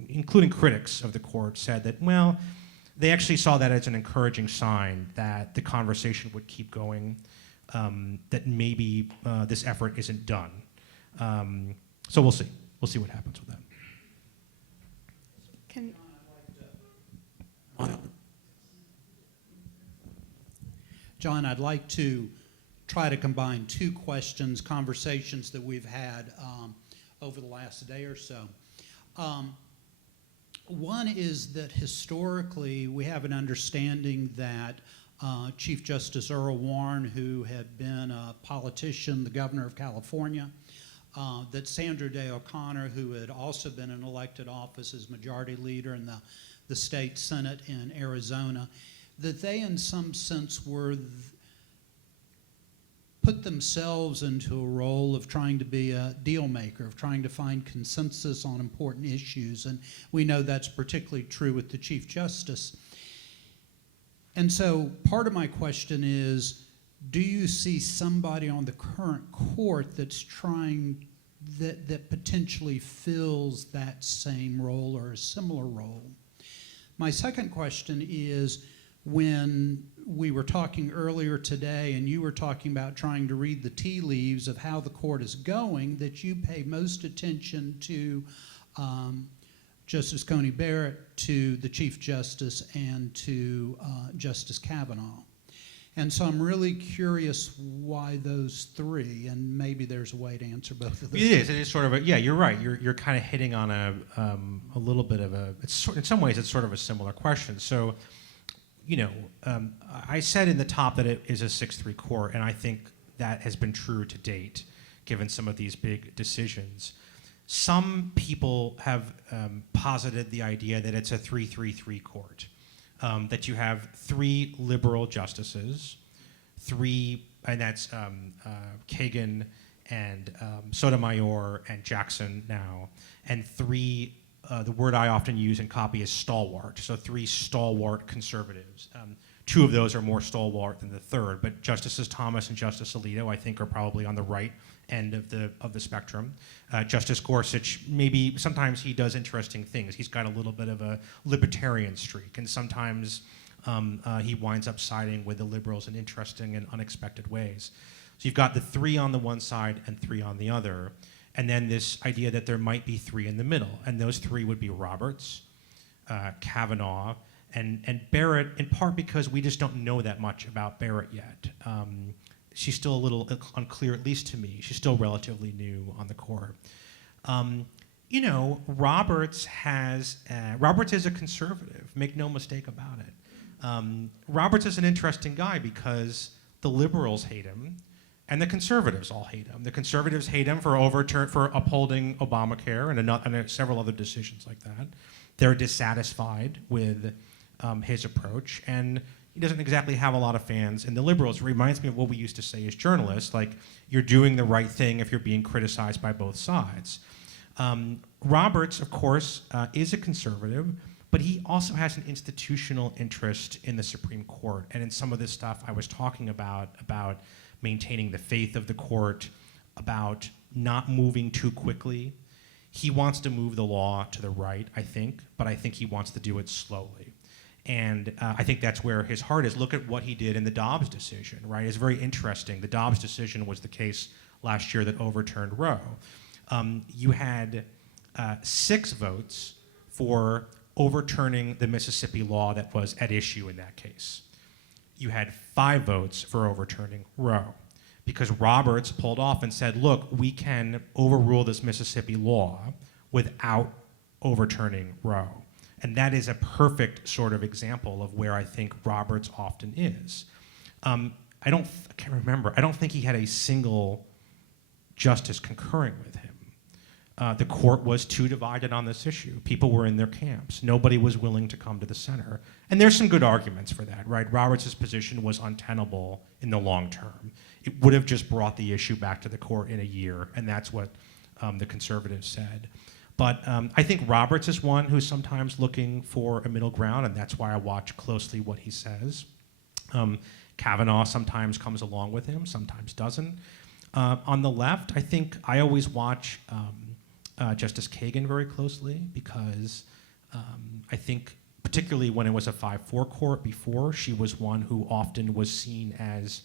including critics of the court, said that, well, they actually saw that as an encouraging sign that the conversation would keep going, that maybe this effort isn't done. So we'll see. We'll see what happens with that. John, I'd like to try to combine two conversations that we've had over the last day or so. One is that historically we have an understanding that Chief Justice Earl Warren, who had been a politician, the governor of California, that Sandra Day O'Connor, who had also been in elected office as majority leader in the state Senate in Arizona, that they in some sense put themselves into a role of trying to be a deal maker, of trying to find consensus on important issues. And we know that's particularly true with the Chief Justice. And so part of my question is, do you see somebody on the current court that's that potentially fills that same role or a similar role? My second question is, when we were talking earlier today and you were talking about trying to read the tea leaves of how the court is going, that you pay most attention to Justice Coney Barrett, to the Chief Justice, and to Justice Kavanaugh. And so I'm really curious why those three, and maybe there's a way to answer both of those. It is sort of you're right. You're kind of hitting on a little bit of in some ways it's sort of a similar question. So, I said in the top that it is a 6-3 court, and I think that has been true to date, given some of these big decisions. Some people have posited the idea that it's a 3-3-3 court, that you have 3 liberal justices, and that's Kagan and Sotomayor and Jackson now, and 3. The word I often use in copy is stalwart, so 3 stalwart conservatives. 2 of those are more stalwart than the third, but Justices Thomas and Justice Alito, I think, are probably on the right end of the spectrum. Justice Gorsuch, maybe sometimes he does interesting things. He's got a little bit of a libertarian streak, and sometimes he winds up siding with the liberals in interesting and unexpected ways. So you've got the 3 on the one side and 3 on the other. And then this idea that there might be 3 in the middle. And those 3 would be Roberts, Kavanaugh, and Barrett, in part because we just don't know that much about Barrett yet. She's still a little unclear, at least to me. She's still relatively new on the court. You know, Roberts is a conservative. Make no mistake about it. Roberts is an interesting guy because the liberals hate him, and the conservatives all hate him. The conservatives hate him for upholding Obamacare and several other decisions like that. They're dissatisfied with his approach, and he doesn't exactly have a lot of fans in the liberals. It reminds me of what we used to say as journalists, like, you're doing the right thing if you're being criticized by both sides. Roberts, of course, is a conservative, but he also has an institutional interest in the Supreme Court and in some of this stuff I was talking about maintaining the faith of the court, about not moving too quickly. He wants to move the law to the right, I think, but I think he wants to do it slowly. And I think that's where his heart is. Look at what he did in the Dobbs decision, right? It's very interesting. The Dobbs decision was the case last year that overturned Roe. You had 6 votes for overturning the Mississippi law that was at issue in that case. You had 5 votes for overturning Roe, because Roberts pulled off and said, look, we can overrule this Mississippi law without overturning Roe. And that is a perfect sort of example of where I think Roberts often is. I can't remember. I don't think he had a single justice concurring with him. The court was too divided on this issue. People were in their camps. Nobody was willing to come to the center. And there's some good arguments for that, right? Roberts' position was untenable in the long term. It would have just brought the issue back to the court in a year, and that's what the conservatives said. But I think Roberts is one who's sometimes looking for a middle ground, and that's why I watch closely what he says. Kavanaugh sometimes comes along with him, sometimes doesn't. On the left, I think I always watch Justice Kagan very closely, because I think, particularly when it was a 5-4 court before, she was one who often was seen as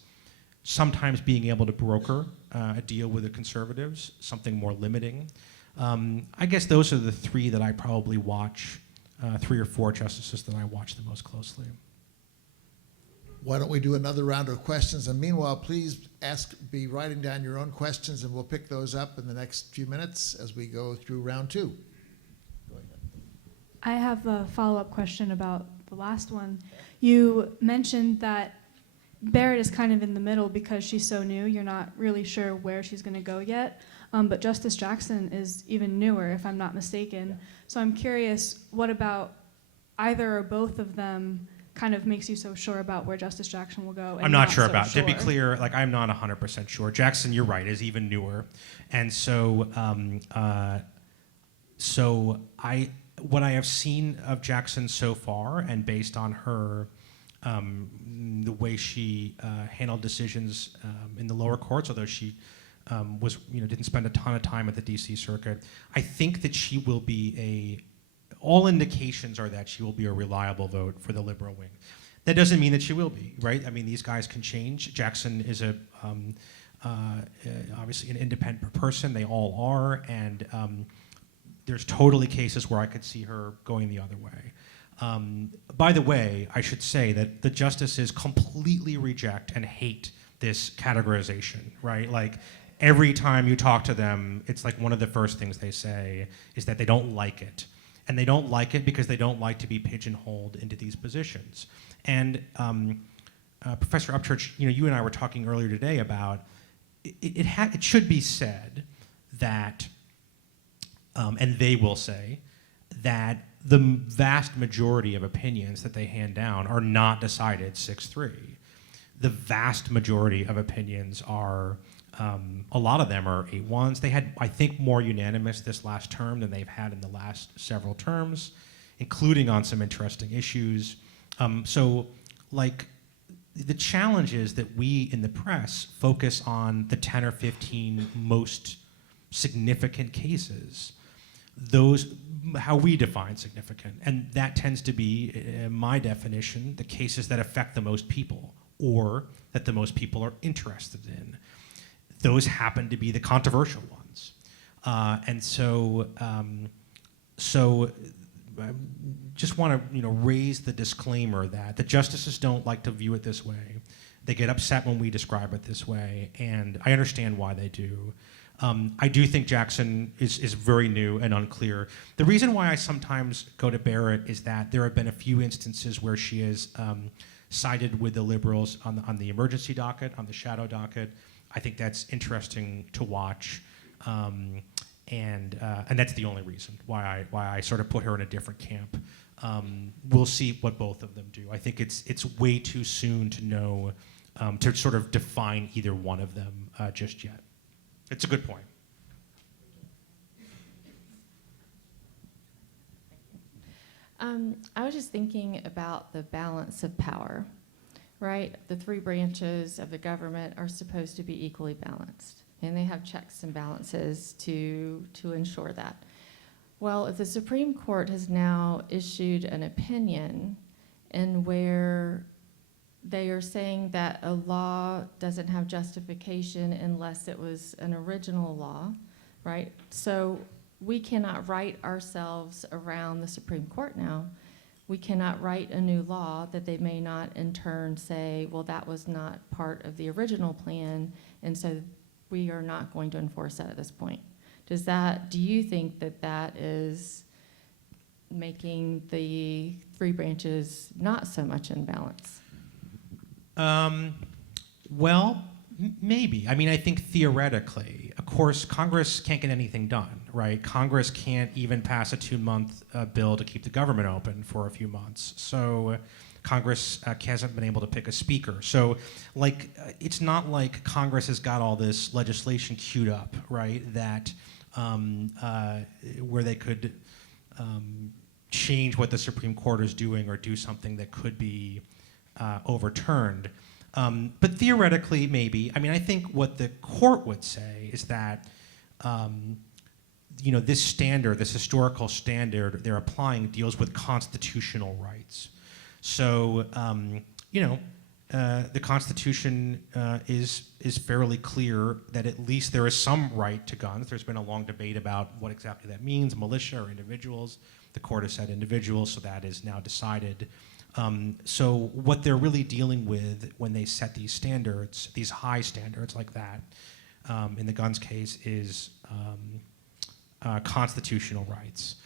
sometimes being able to broker a deal with the conservatives, something more limiting. I guess those are the 3 that I probably watch, 3 or 4 justices that I watch the most closely. Why don't we do another round of questions? And meanwhile, please be writing down your own questions, and we'll pick those up in the next few minutes as we go through round 2. Go ahead. I have a follow-up question about the last one. You mentioned that Barrett is kind of in the middle because she's so new. You're not really sure where she's going to go yet. But Justice Jackson is even newer, if I'm not mistaken. So I'm curious, what about either or both of them kind of makes you so sure about where Justice Jackson will go? And I'm not sure so about it. To be clear, like, I'm not 100% sure. Jackson, you're right, is even newer. And so, what I have seen of Jackson so far, and based on her, the way she handled decisions in the lower courts, although she didn't spend a ton of time at the D.C. Circuit, I think that she will be all indications are that she will be a reliable vote for the liberal wing. That doesn't mean that she will be, right? I mean, these guys can change. Jackson is obviously an independent person. They all are, and there's totally cases where I could see her going the other way. By the way, I should say that the justices completely reject and hate this categorization, right? Like, every time you talk to them, it's like one of the first things they say is that they don't like it. And they don't like it because they don't like to be pigeonholed into these positions. And Professor Upchurch, you and I were talking earlier today about it should be said that, and they will say, that the vast majority of opinions that they hand down are not decided 6-3. The vast majority of opinions are, a lot of them are 8-1s. They had, I think, more unanimous this last term than they've had in the last several terms, including on some interesting issues. So, like, the challenge is that we in the press focus on the 10 or 15 most significant cases, those, how we define significant. And that tends to be, in my definition, the cases that affect the most people, or that the most people are interested in. Those happen to be the controversial ones. And so I just want to raise the disclaimer that the justices don't like to view it this way, They get upset when we describe it this way, and I understand why they do. I do think Jackson is very new and unclear. The reason why I sometimes go to Barrett is that there have been a few instances where she has sided with the liberals on the emergency docket, on the shadow docket. I think that's interesting to watch, and that's the only reason why I sort of put her in a different camp. We'll see what both of them do. I think it's way too soon to know, to sort of define either one of them just yet. It's a good point. I was just thinking about the balance of power, right? The three branches of the government are supposed to be equally balanced, and they have checks and balances to ensure that. Well, if the Supreme Court has now issued an opinion in where they are saying that a law doesn't have justification unless it was an original law, right? So we cannot write ourselves around the Supreme Court now. We cannot write a new law that they may not in turn say, well, that was not part of the original plan, and so we are not going to enforce that at this point. Do you think that that is making the three branches not so much in balance? Well, maybe. I mean, I think theoretically, of course, Congress can't get anything done, right? Congress can't even pass a 2-month bill to keep the government open for a few months. So Congress hasn't been able to pick a speaker. So, like, it's not like Congress has got all this legislation queued up, right? That where they could change what the Supreme Court is doing or do something that could be overturned. But theoretically, maybe. I mean, I think what the court would say is that, this standard, this historical standard they're applying deals with constitutional rights. So, the Constitution is fairly clear that at least there is some right to guns. There's been a long debate about what exactly that means, militia or individuals. The court has said individuals, so that is now decided. So what they're really dealing with when they set these standards, these high standards like that, in the guns case, is constitutional rights.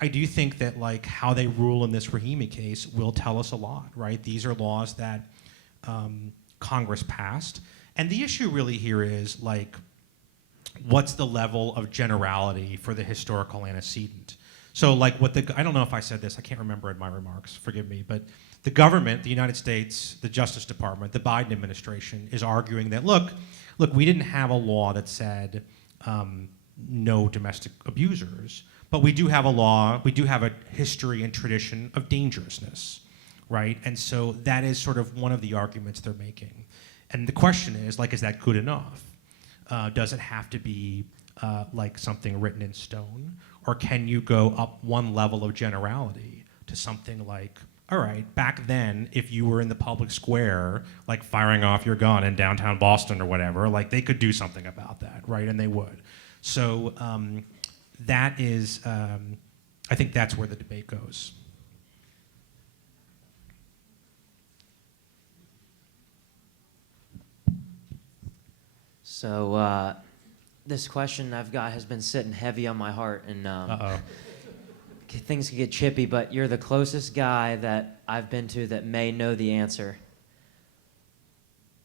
I do think that like how they rule in this Rahimi case will tell us a lot, right? These are laws that Congress passed, and the issue really here is like, what's the level of generality for the historical antecedent? So like I don't know if I said this, I can't remember in my remarks, forgive me, but the government, the United States, the Justice Department, the Biden administration is arguing that, look, we didn't have a law that said no domestic abusers, but we do have a law, we do have a history and tradition of dangerousness, right? And so that is sort of one of the arguments they're making. And the question is, like, is that good enough? Does it have to be like something written in stone? Or can you go up one level of generality to something like, all right, back then, if you were in the public square, like firing off your gun in downtown Boston or whatever, like they could do something about that, right? And they would. So that is, I think that's where the debate goes. So this question I've got has been sitting heavy on my heart, and things can get chippy, but you're the closest guy that I've been to that may know the answer.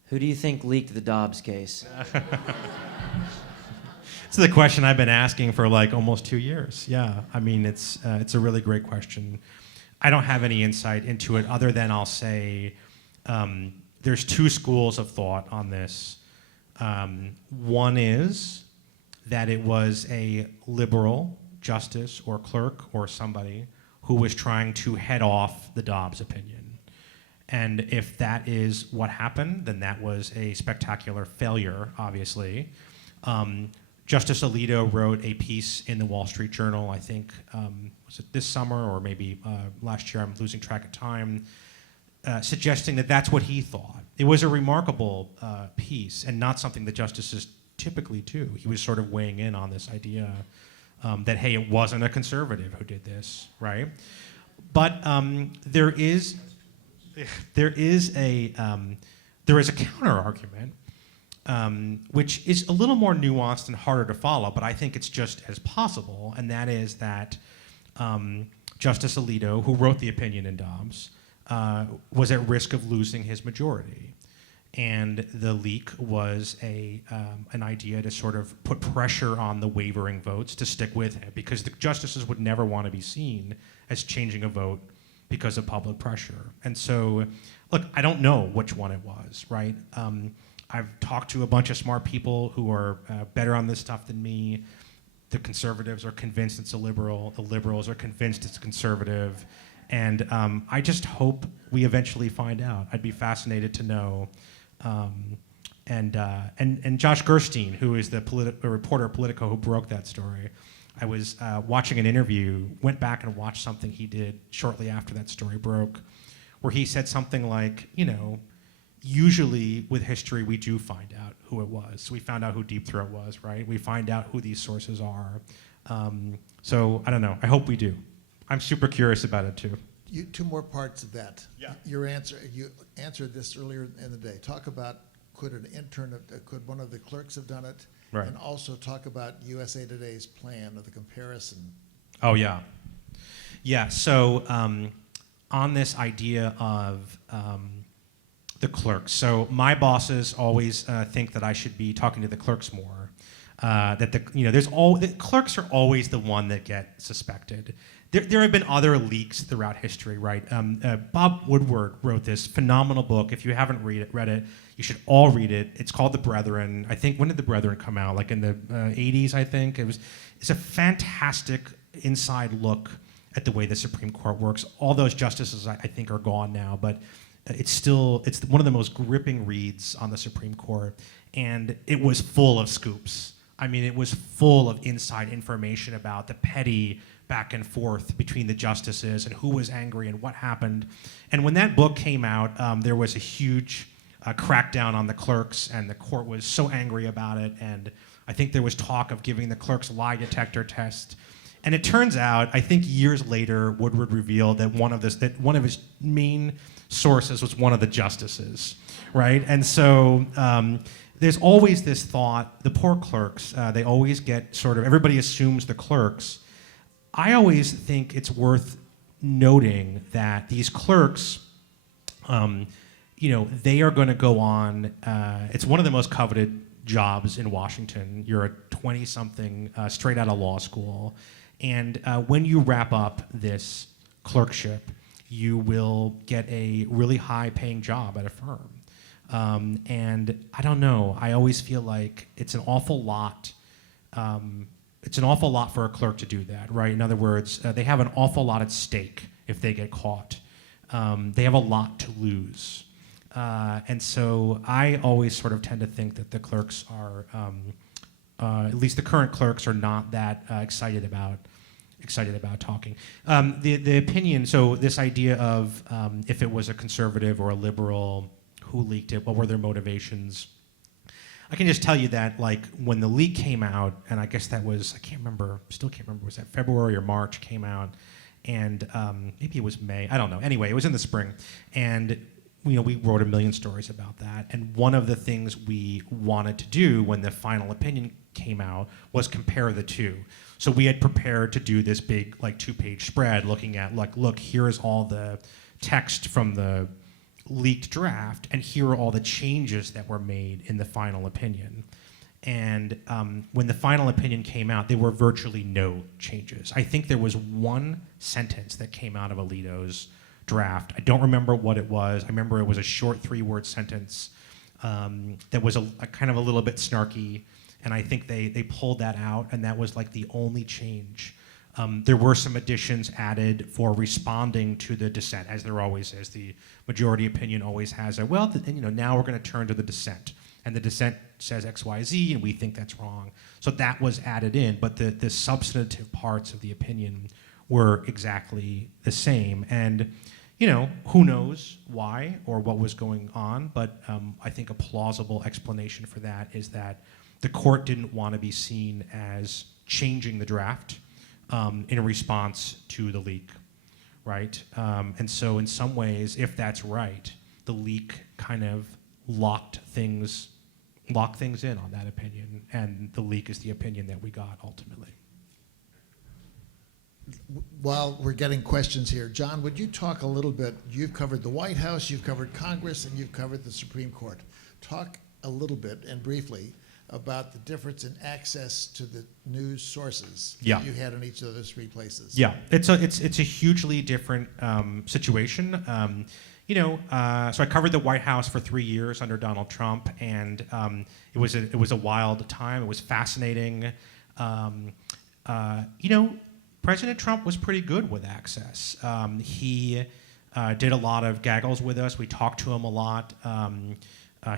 Who do you think leaked the Dobbs case? It's the question I've been asking for like almost 2 years. Yeah, I mean, it's a really great question. I don't have any insight into it other than I'll say there's two schools of thought on this. One is that it was a liberal justice or clerk or somebody who was trying to head off the Dobbs opinion. And if that is what happened, then that was a spectacular failure, obviously. Justice Alito wrote a piece in the Wall Street Journal, I think, was it this summer or maybe last year, I'm losing track of time, suggesting that that's what he thought. It was a remarkable piece and not something that justices typically do. He was sort of weighing in on this idea that, hey, it wasn't a conservative who did this, right? But there is, there is a counter argument, which is a little more nuanced and harder to follow, but I think it's just as possible, and that is that Justice Alito, who wrote the opinion in Dobbs, was at risk of losing his majority. And the leak was an idea to sort of put pressure on the wavering votes to stick with him, because the justices would never want to be seen as changing a vote because of public pressure. And so, look, I don't know which one it was, right? I've talked to a bunch of smart people who are better on this stuff than me. The conservatives are convinced it's a liberal. The liberals are convinced it's conservative. And I just hope we eventually find out. I'd be fascinated to know. And Josh Gerstein, who is the reporter at Politico who broke that story, I was watching an interview, went back and watched something he did shortly after that story broke, where he said something like, usually with history we do find out who it was. We found out who Deep Throat was, right? We find out who these sources are. So I don't know. I hope we do. I'm super curious about it too. Two more parts of that. Yeah. You answered this earlier in the day. Talk about could one of the clerks have done it? Right. And also talk about USA Today's plan of the comparison. Oh, yeah. Yeah, so on this idea of the clerks. So my bosses always think that I should be talking to the clerks more. The clerks are always the one that get suspected. There have been other leaks throughout history, right? Bob Woodward wrote this phenomenal book. If you haven't read it, you should all read it. It's called The Brethren. I think, when did The Brethren come out? Like in the 80s, I think. It's a fantastic inside look at the way the Supreme Court works. All those justices, I think, are gone now, but it's one of the most gripping reads on the Supreme Court, and it was full of scoops. I mean, it was full of inside information about the petty back and forth between the justices and who was angry and what happened. And when that book came out, there was a huge crackdown on the clerks, and the court was so angry about it. And I think there was talk of giving the clerks lie detector tests. And it turns out, I think years later, Woodward revealed that one of his main sources was one of the justices, right? And so there's always this thought, the poor clerks, they always get everybody assumes the clerks. I always think it's worth noting that these clerks, they are going to go on. It's one of the most coveted jobs in Washington. You're a 20-something straight out of law school. And when you wrap up this clerkship, you will get a really high-paying job at a firm. And I don't know. I always feel like it's an awful lot. It's an awful lot for a clerk to do that, right? In other words, they have an awful lot at stake if they get caught. They have a lot to lose. And so I always sort of tend to think that the clerks are, at least the current clerks, are not that excited about talking. The opinion, so this idea of if it was a conservative or a liberal, who leaked it, what were their motivations? I can just tell you that, like, when the leak came out, and I guess that was, still can't remember, was that February or March came out, and maybe it was May, I don't know. Anyway, it was in the spring, and we wrote a million stories about that, and one of the things we wanted to do when the final opinion came out was compare the two. So we had prepared to do this big, like, 2-page spread looking at, like, look, here's all the text from the leaked draft, and here are all the changes that were made in the final opinion. And when the final opinion came out, there were virtually no changes. I think there was one sentence that came out of Alito's draft. I don't remember what it was. I remember it was a short 3-word sentence that was a kind of a little bit snarky, and I think they pulled that out, and that was like the only change. There were some additions added for responding to the dissent, as there always is. The majority opinion always has now we're going to turn to the dissent. And the dissent says X, Y, Z, and we think that's wrong. So that was added in, but the substantive parts of the opinion were exactly the same. And, who knows why or what was going on, but I think a plausible explanation for that is that the court didn't want to be seen as changing the draft in response to the leak, right? And so in some ways, if that's right, the leak kind of locked things in on that opinion, and the leak is the opinion that we got ultimately. While we're getting questions here, John, would you talk a little bit? You've covered the White House, you've covered Congress, and you've covered the Supreme Court. Talk a little bit and briefly about the difference in access to the news sources Yeah. that you had in each of those three places. Yeah, it's a hugely different situation. So I covered the White House for 3 years under Donald Trump, and it was a wild time. It was fascinating. President Trump was pretty good with access. He did a lot of gaggles with us. We talked to him a lot.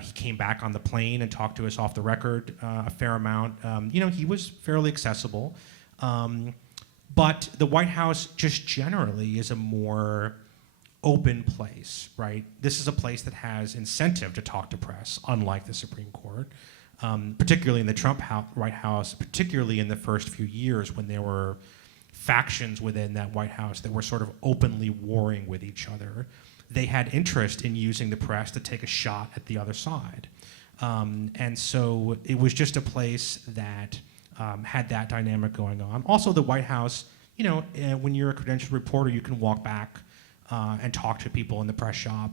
He came back on the plane and talked to us off the record a fair amount. He was fairly accessible. But the White House just generally is a more open place, right? This is a place that has incentive to talk to press, unlike the Supreme Court, particularly in the Trump White House, particularly in the first few years when there were factions within that White House that were sort of openly warring with each other. They had interest in using the press to take a shot at the other side. And so it was just a place that had that dynamic going on. Also, the White House, when you're a credentialed reporter, you can walk back and talk to people in the press shop.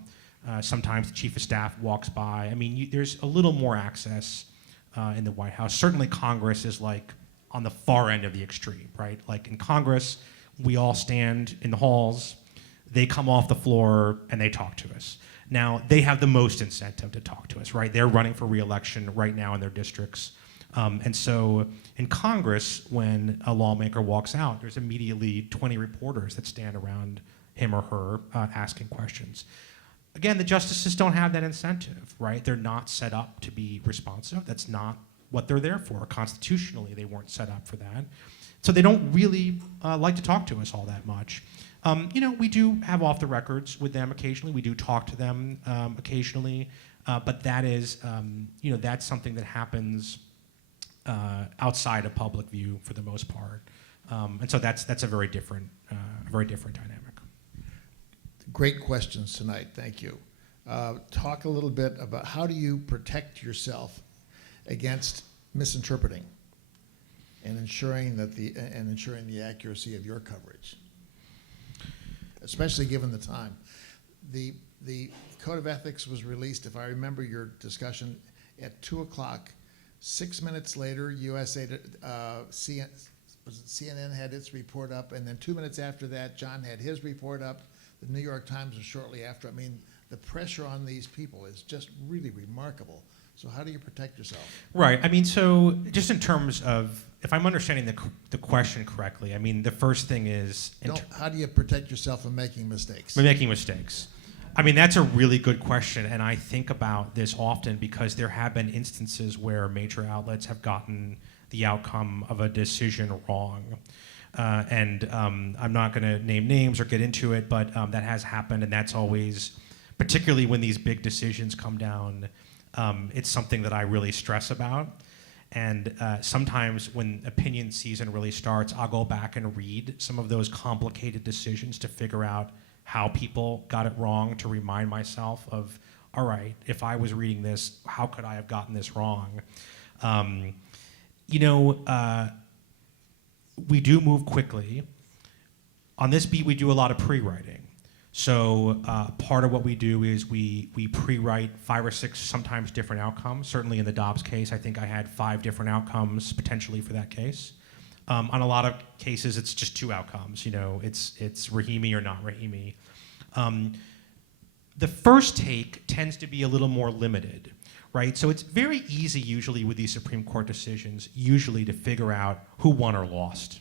Sometimes the chief of staff walks by. I mean, there's a little more access in the White House. Certainly Congress is like on the far end of the extreme, right? Like in Congress, we all stand in the halls, they come off the floor and they talk to us. Now, they have the most incentive to talk to us, right? They're running for re-election right now in their districts. And so in Congress, when a lawmaker walks out, there's immediately 20 reporters that stand around him or her asking questions. Again, the justices don't have that incentive, right? They're not set up to be responsive. That's not what they're there for. Constitutionally, they weren't set up for that. So they don't really like to talk to us all that much. We do have off the records with them occasionally. We do talk to them occasionally, but that is, that's something that happens outside of public view for the most part. And so that's a very different dynamic. Great questions tonight. Thank you. Talk a little bit about how do you protect yourself against misinterpreting and ensuring the accuracy of your coverage, especially given the time. The Code of Ethics was released, if I remember your discussion, at 2 o'clock. 6 minutes later, CNN had its report up, and then 2 minutes after that, John had his report up. The New York Times was shortly after. I mean, the pressure on these people is just really remarkable. So how do you protect yourself? Right. I mean, so just in terms of, if I'm understanding the question correctly, I mean, the first thing is... How do you protect yourself from making mistakes? Making mistakes. I mean, that's a really good question, and I think about this often because there have been instances where major outlets have gotten the outcome of a decision wrong. I'm not going to name names or get into it, but that has happened, and that's always, particularly when these big decisions come down, it's something that I really stress about. And sometimes when opinion season really starts, I'll go back and read some of those complicated decisions to figure out how people got it wrong, to remind myself of, all right, if I was reading this, how could I have gotten this wrong? We do move quickly. On this beat, we do a lot of pre-writing. So part of what we do is we pre-write 5 or 6 sometimes different outcomes. Certainly in the Dobbs case, I think I had 5 different outcomes potentially for that case. On a lot of cases, it's just 2 outcomes. It's Rahimi or not Rahimi. The first take tends to be a little more limited, right? So it's very easy usually with these Supreme Court decisions, usually to figure out who won or lost.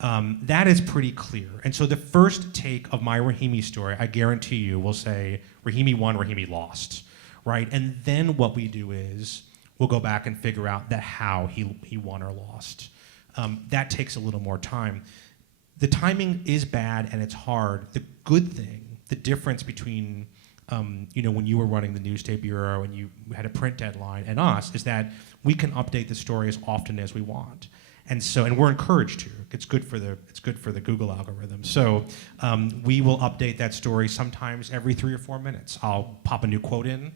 That is pretty clear. And so the first take of my Rahimi story, I guarantee you, will say Rahimi won, Rahimi lost, right? And then what we do is we'll go back and figure out that how he won or lost. That takes a little more time. The timing is bad and it's hard. The good thing, the difference between when you were running the Newsday Bureau and you had a print deadline and us, is that we can update the story as often as we want. And we're encouraged to. It's good for the Google algorithm. So we will update that story sometimes every 3 or 4 minutes. I'll pop a new quote in.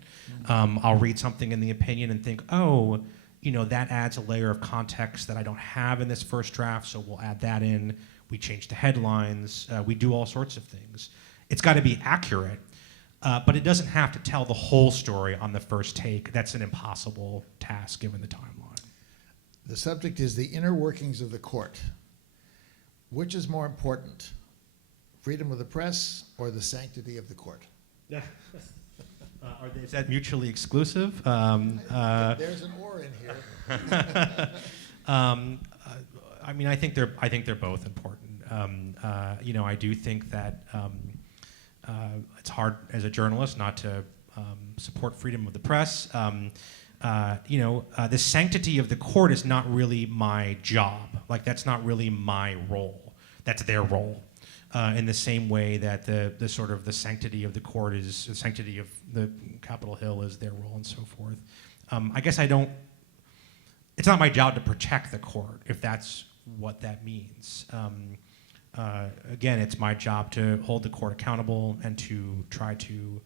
I'll read something in the opinion and think, oh, that adds a layer of context that I don't have in this first draft, so we'll add that in. We change the headlines. We do all sorts of things. It's got to be accurate, but it doesn't have to tell the whole story on the first take. That's an impossible task given the timeline. The subject is the inner workings of the court. Which is more important, freedom of the press or the sanctity of the court? Is that mutually exclusive? There's an or in here. I think they're both important. I do think that it's hard as a journalist not to support freedom of the press. The sanctity of the court is not really my job. Like, that's not really my role. That's their role. In the same way that the sort of the sanctity of the court is the sanctity of the Capitol Hill is their role and so forth. I guess it's not my job to protect the court, if that's what that means. Again, it's my job to hold the court accountable and to try to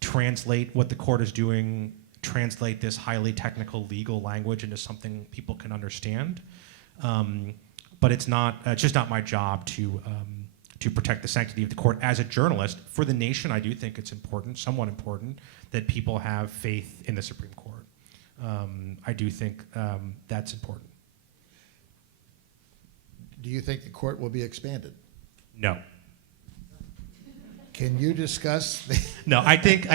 translate what the court is doing, translate this highly technical legal language into something people can understand. But it's just not my job to protect the sanctity of the court. As a journalist, for the nation, I do think it's important, somewhat important, that people have faith in the Supreme Court. I do think that's important. Do you think the court will be expanded? No. Can you discuss No, I think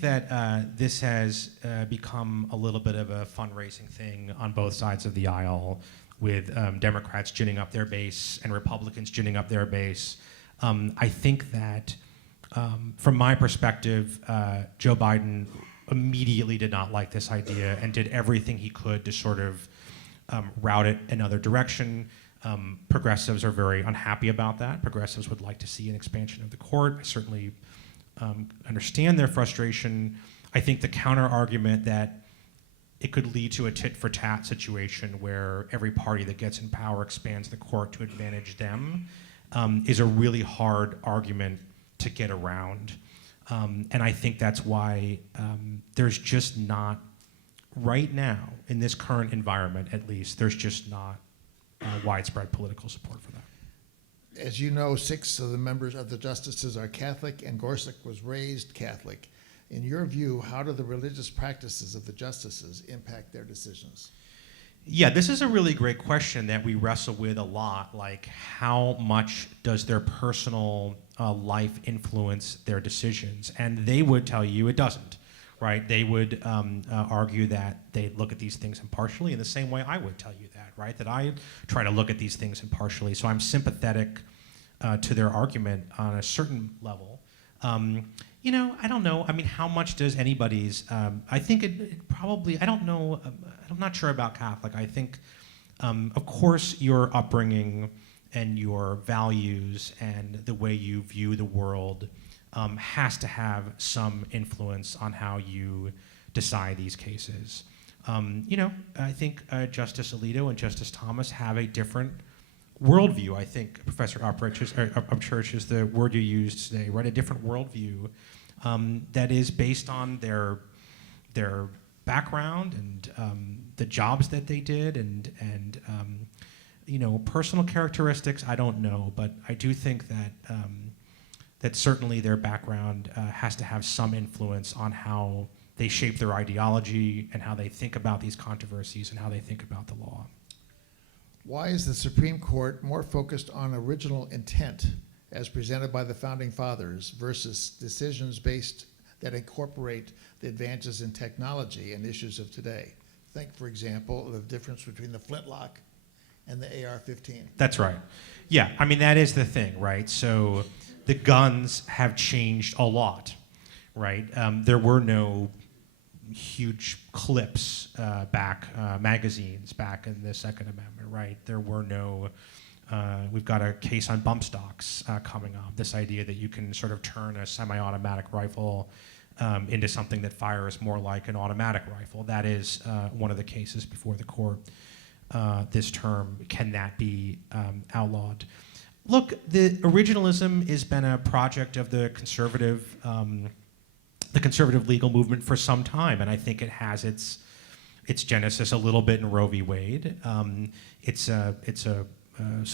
that this has become a little bit of a fundraising thing on both sides of the aisle, with Democrats ginning up their base and Republicans ginning up their base. I think that, from my perspective, Joe Biden immediately did not like this idea and did everything he could to sort of route it another direction. Progressives are very unhappy about that. Progressives would like to see an expansion of the court. I certainly understand their frustration. I think the counter argument that it could lead to a tit-for-tat situation where every party that gets in power expands the court to advantage them is a really hard argument to get around. And I think that's why there's just not, right now, in this current environment at least, there's just not widespread political support for that. As you know, 6 of the members of the justices are Catholic, and Gorsuch was raised Catholic. In your view, how do the religious practices of the justices impact their decisions? Yeah, this is a really great question that we wrestle with a lot. Like, how much does their personal life influence their decisions? And they would tell you it doesn't, right? They would argue that they look at these things impartially in the same way I would tell you that, right? That I try to look at these things impartially. So I'm sympathetic to their argument on a certain level. I don't know. I mean, how much does anybody's, I think it probably, I don't know, I'm not sure about Catholic. I think, of course, your upbringing and your values and the way you view the world has to have some influence on how you decide these cases. I think Justice Alito and Justice Thomas have a different worldview. I think Professor Upchurch is the word you used today, right? A different worldview that is based on their background and the jobs that they did and personal characteristics. I don't know, but I do think that that certainly their background has to have some influence on how they shape their ideology and how they think about these controversies and how they think about the law. Why is the Supreme Court more focused on original intent as presented by the Founding Fathers versus decisions based that incorporate the advances in technology and issues of today? Think, for example, of the difference between the flintlock and the AR-15. That's right. Yeah, I mean, that is the thing, right? So the guns have changed a lot, right? There were no huge clips magazines back in the Second Amendment, right? There were no, we've got a case on bump stocks coming up, this idea that you can sort of turn a semi-automatic rifle into something that fires more like an automatic rifle. That is one of the cases before the court this term. Can that be outlawed? Look, the originalism has been a project of the conservative legal movement for some time, and I think it has its genesis a little bit in Roe v. Wade. So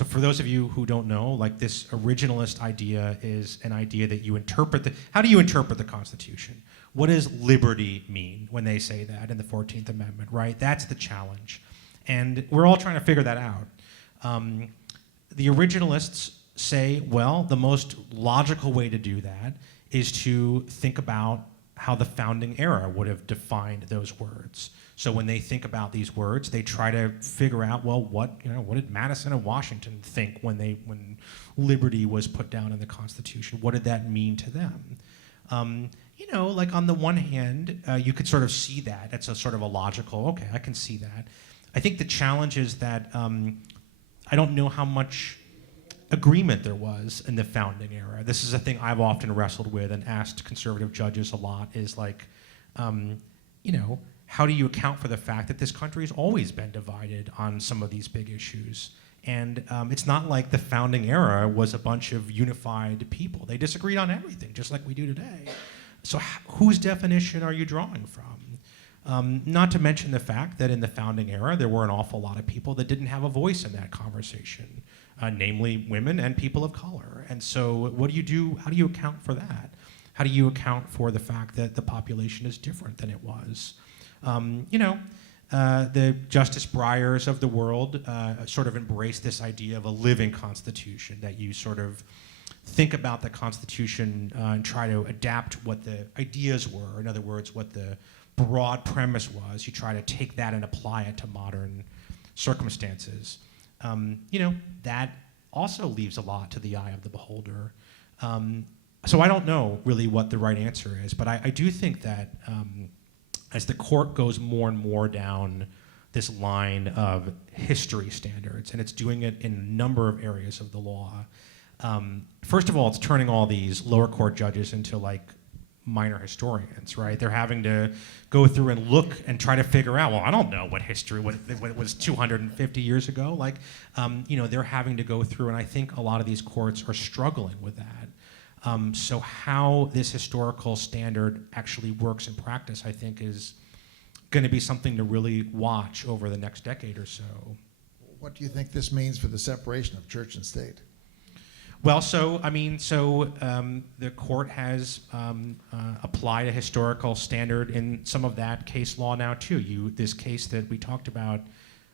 for those of you who don't know, like, this originalist idea is an idea that you interpret how do you interpret the Constitution? What does liberty mean when they say that in the 14th Amendment, right? That's the challenge. And we're all trying to figure that out. The originalists say, well, the most logical way to do that is to think about how the founding era would have defined those words. So when they think about these words, they try to figure out, well, what did Madison and Washington think when liberty was put down in the Constitution? What did that mean to them? Like, on the one hand, you could sort of see that. It's a sort of a logical, okay, I can see that. I think the challenge is that I don't know how much agreement there was in the founding era. This is a thing I've often wrestled with and asked conservative judges a lot, is like, how do you account for the fact that this country has always been divided on some of these big issues? And it's not like the founding era was a bunch of unified people. They disagreed on everything, just like we do today. So whose definition are you drawing from? Not to mention the fact that in the founding era, there were an awful lot of people that didn't have a voice in that conversation, namely women and people of color. And so what do you do? How do you account for that? How do you account for the fact that the population is different than it was? The Justice Breyers of the world sort of embrace this idea of a living constitution, that you sort of think about the Constitution and try to adapt what the ideas were. In other words, what the broad premise was. You try to take that and apply it to modern circumstances. That also leaves a lot to the eye of the beholder. So I don't know really what the right answer is, but I do think that as the court goes more and more down this line of history standards, and it's doing it in a number of areas of the law. First of all, it's turning all these lower court judges into like minor historians, right? They're having to go through and look and try to figure out, well, I don't know what was 250 years ago. Like, they're having to go through, and I think a lot of these courts are struggling with that. So how this historical standard actually works in practice, I think, is going to be something to really watch over the next decade or so. What do you think this means for the separation of church and state? Well, the court has applied a historical standard in some of that case law now too. This case that we talked about,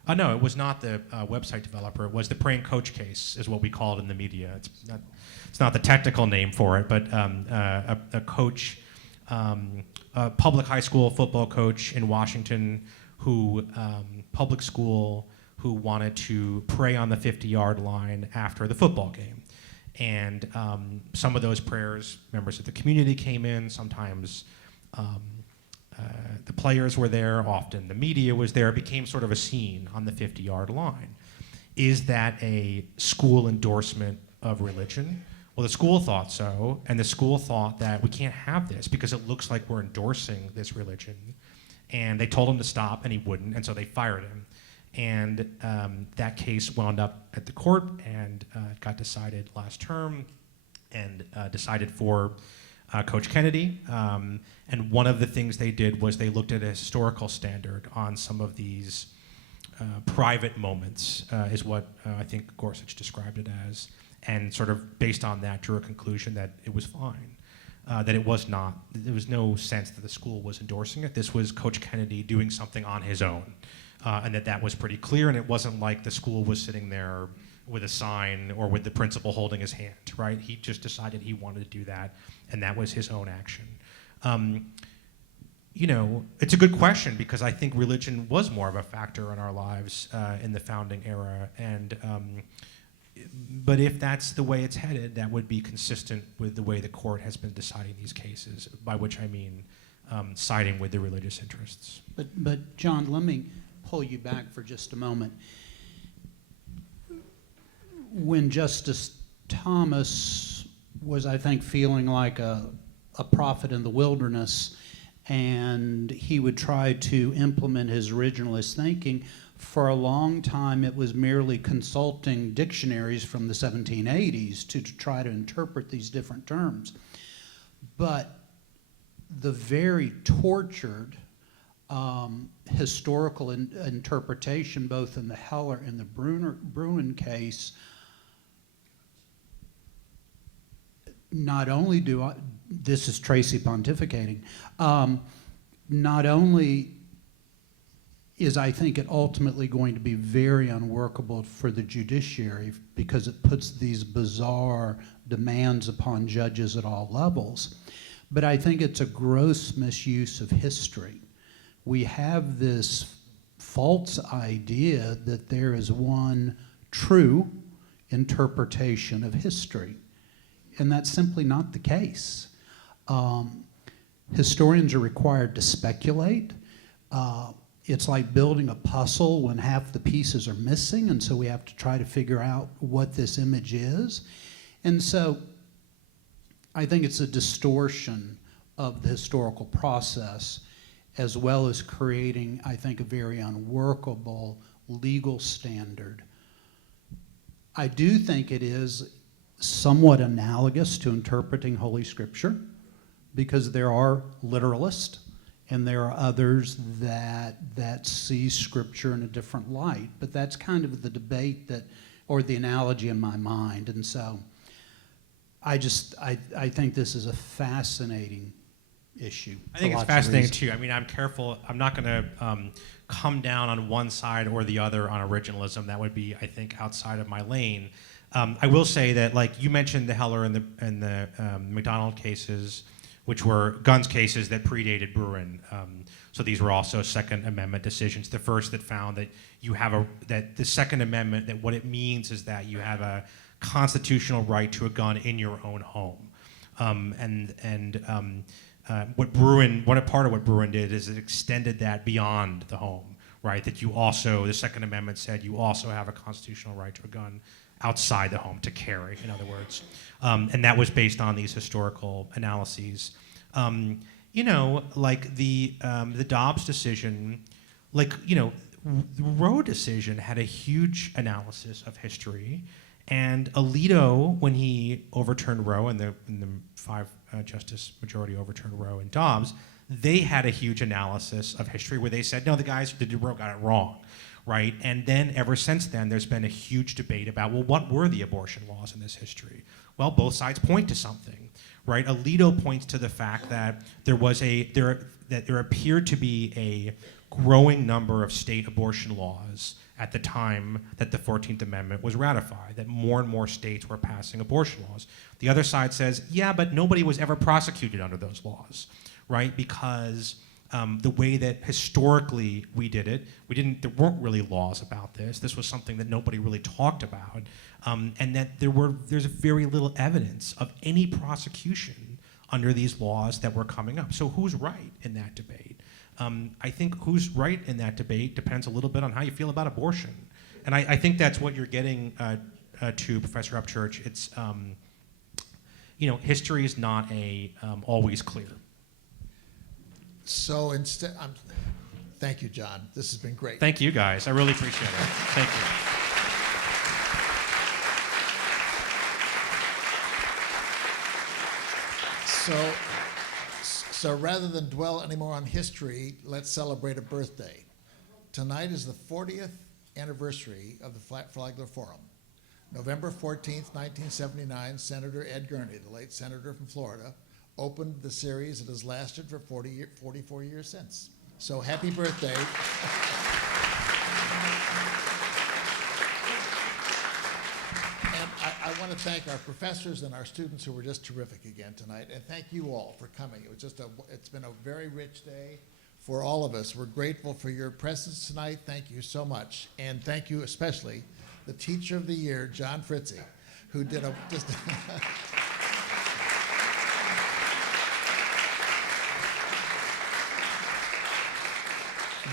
no, it was not the website developer. It was the praying coach case, is what we call it in the media. It's not the technical name for it, but a coach, a public high school football coach in Washington, public school, who wanted to pray on the 50-yard line after the football game. And some of those prayers, members of the community came in. Sometimes the players were there. Often the media was there. It became sort of a scene on the 50-yard line. Is that a school endorsement of religion? Well, the school thought so, and the school thought that we can't have this because it looks like we're endorsing this religion. And they told him to stop, and he wouldn't, and so they fired him. And that case wound up at the court and got decided last term, and decided for Coach Kennedy. And one of the things they did was they looked at a historical standard on some of these private moments, is what I think Gorsuch described it as, and sort of based on that drew a conclusion that it was fine. That it was not, there was no sense that the school was endorsing it. This was Coach Kennedy doing something on his own. And that was pretty clear, and it wasn't like the school was sitting there with a sign or with the principal holding his hand, right? He just decided he wanted to do that, and that was his own action. It's a good question, because I think religion was more of a factor in our lives in the founding era, and but if that's the way it's headed, that would be consistent with the way the court has been deciding these cases, by which I mean siding with the religious interests. But John, let me pull you back for just a moment. When Justice Thomas was, I think, feeling like a a prophet in the wilderness, and he would try to implement his originalist thinking. For a long time, it was merely consulting dictionaries from the 1780s to try to interpret these different terms. But the very tortured historical interpretation, both in the Heller and the Bruin case, not only this is Tracy pontificating, not only is, I think, it ultimately going to be very unworkable for the judiciary because it puts these bizarre demands upon judges at all levels, but I think it's a gross misuse of history. We have this false idea that there is one true interpretation of history, and that's simply not the case. Historians are required to speculate. It's like building a puzzle when half the pieces are missing, and so we have to try to figure out what this image is. And so I think it's a distortion of the historical process, as well as creating, I think, a very unworkable legal standard. I do think it is somewhat analogous to interpreting Holy Scripture, because there are literalists and there are others that see Scripture in a different light. But that's kind of the debate that, or the analogy in my mind. And so I think this is a fascinating issue. I think for it's lots of fascinating reasons. too. I mean, I'm careful. I'm not going to come down on one side or the other on originalism. That would be, I think, outside of my lane. I will say that, like you mentioned, the Heller and the McDonald cases, which were guns cases that predated Bruin. So these were also Second Amendment decisions. The first that found that that the Second Amendment, that what it means is that you have a constitutional right to a gun in your own home. What a part of what Bruin did is it extended that beyond the home, right? That you also, the Second Amendment said, you also have a constitutional right to a gun outside the home to carry, in other words. And that was based on these historical analyses. Like the Dobbs decision, the Roe decision had a huge analysis of history. And Alito, when he overturned Roe, and the five justice majority overturned Roe and Dobbs, they had a huge analysis of history where they said, no, the guys who did Roe got it wrong, right? And then ever since then, there's been a huge debate about, well, what were the abortion laws in this history? Well, both sides point to something, right? Alito points to the fact that there appeared to be a growing number of state abortion laws at the time that the 14th Amendment was ratified, that more and more states were passing abortion laws. The other side says, yeah, but nobody was ever prosecuted under those laws, right? Because the way that historically we did it, there weren't really laws about this. This was something that nobody really talked about, and that there's very little evidence of any prosecution under these laws that were coming up. So who's right in that debate? I think who's right in that debate depends a little bit on how you feel about abortion. And I think that's what you're getting to, Professor Upchurch. It's, history is not always clear. So instead, thank you, John. This has been great. Thank you, guys. I really appreciate it. Thank you. So rather than dwell anymore on history, let's celebrate a birthday. Tonight is the 40th anniversary of the Flagler Forum. November 14th, 1979, Senator Ed Gurney, the late senator from Florida, opened the series that has lasted for 44 years since. So happy birthday. And I want to thank our professors and our students who were just terrific again tonight. And thank you all for coming. It's been a very rich day for all of us. We're grateful for your presence tonight. Thank you so much. And thank you especially the Teacher of the Year, John Fritze, who did just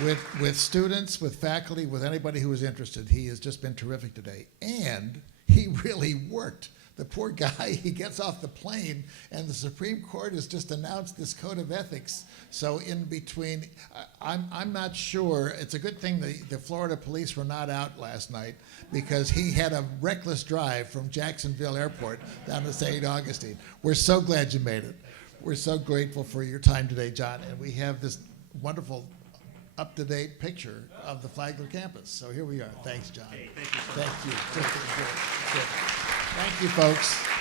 with students, with faculty, with anybody who was interested. He has just been terrific today. And he really worked. The poor guy, he gets off the plane, and the Supreme Court has just announced this code of ethics. So in between, I'm not sure. It's a good thing the Florida police were not out last night, because he had a reckless drive from Jacksonville Airport down to St. Augustine. We're so glad you made it. We're so grateful for your time today, John. And we have this wonderful up-to-date picture of the Flagler campus. So here we are. Thanks, John. Hey, thank you so Thank you. Good. Thank you, folks.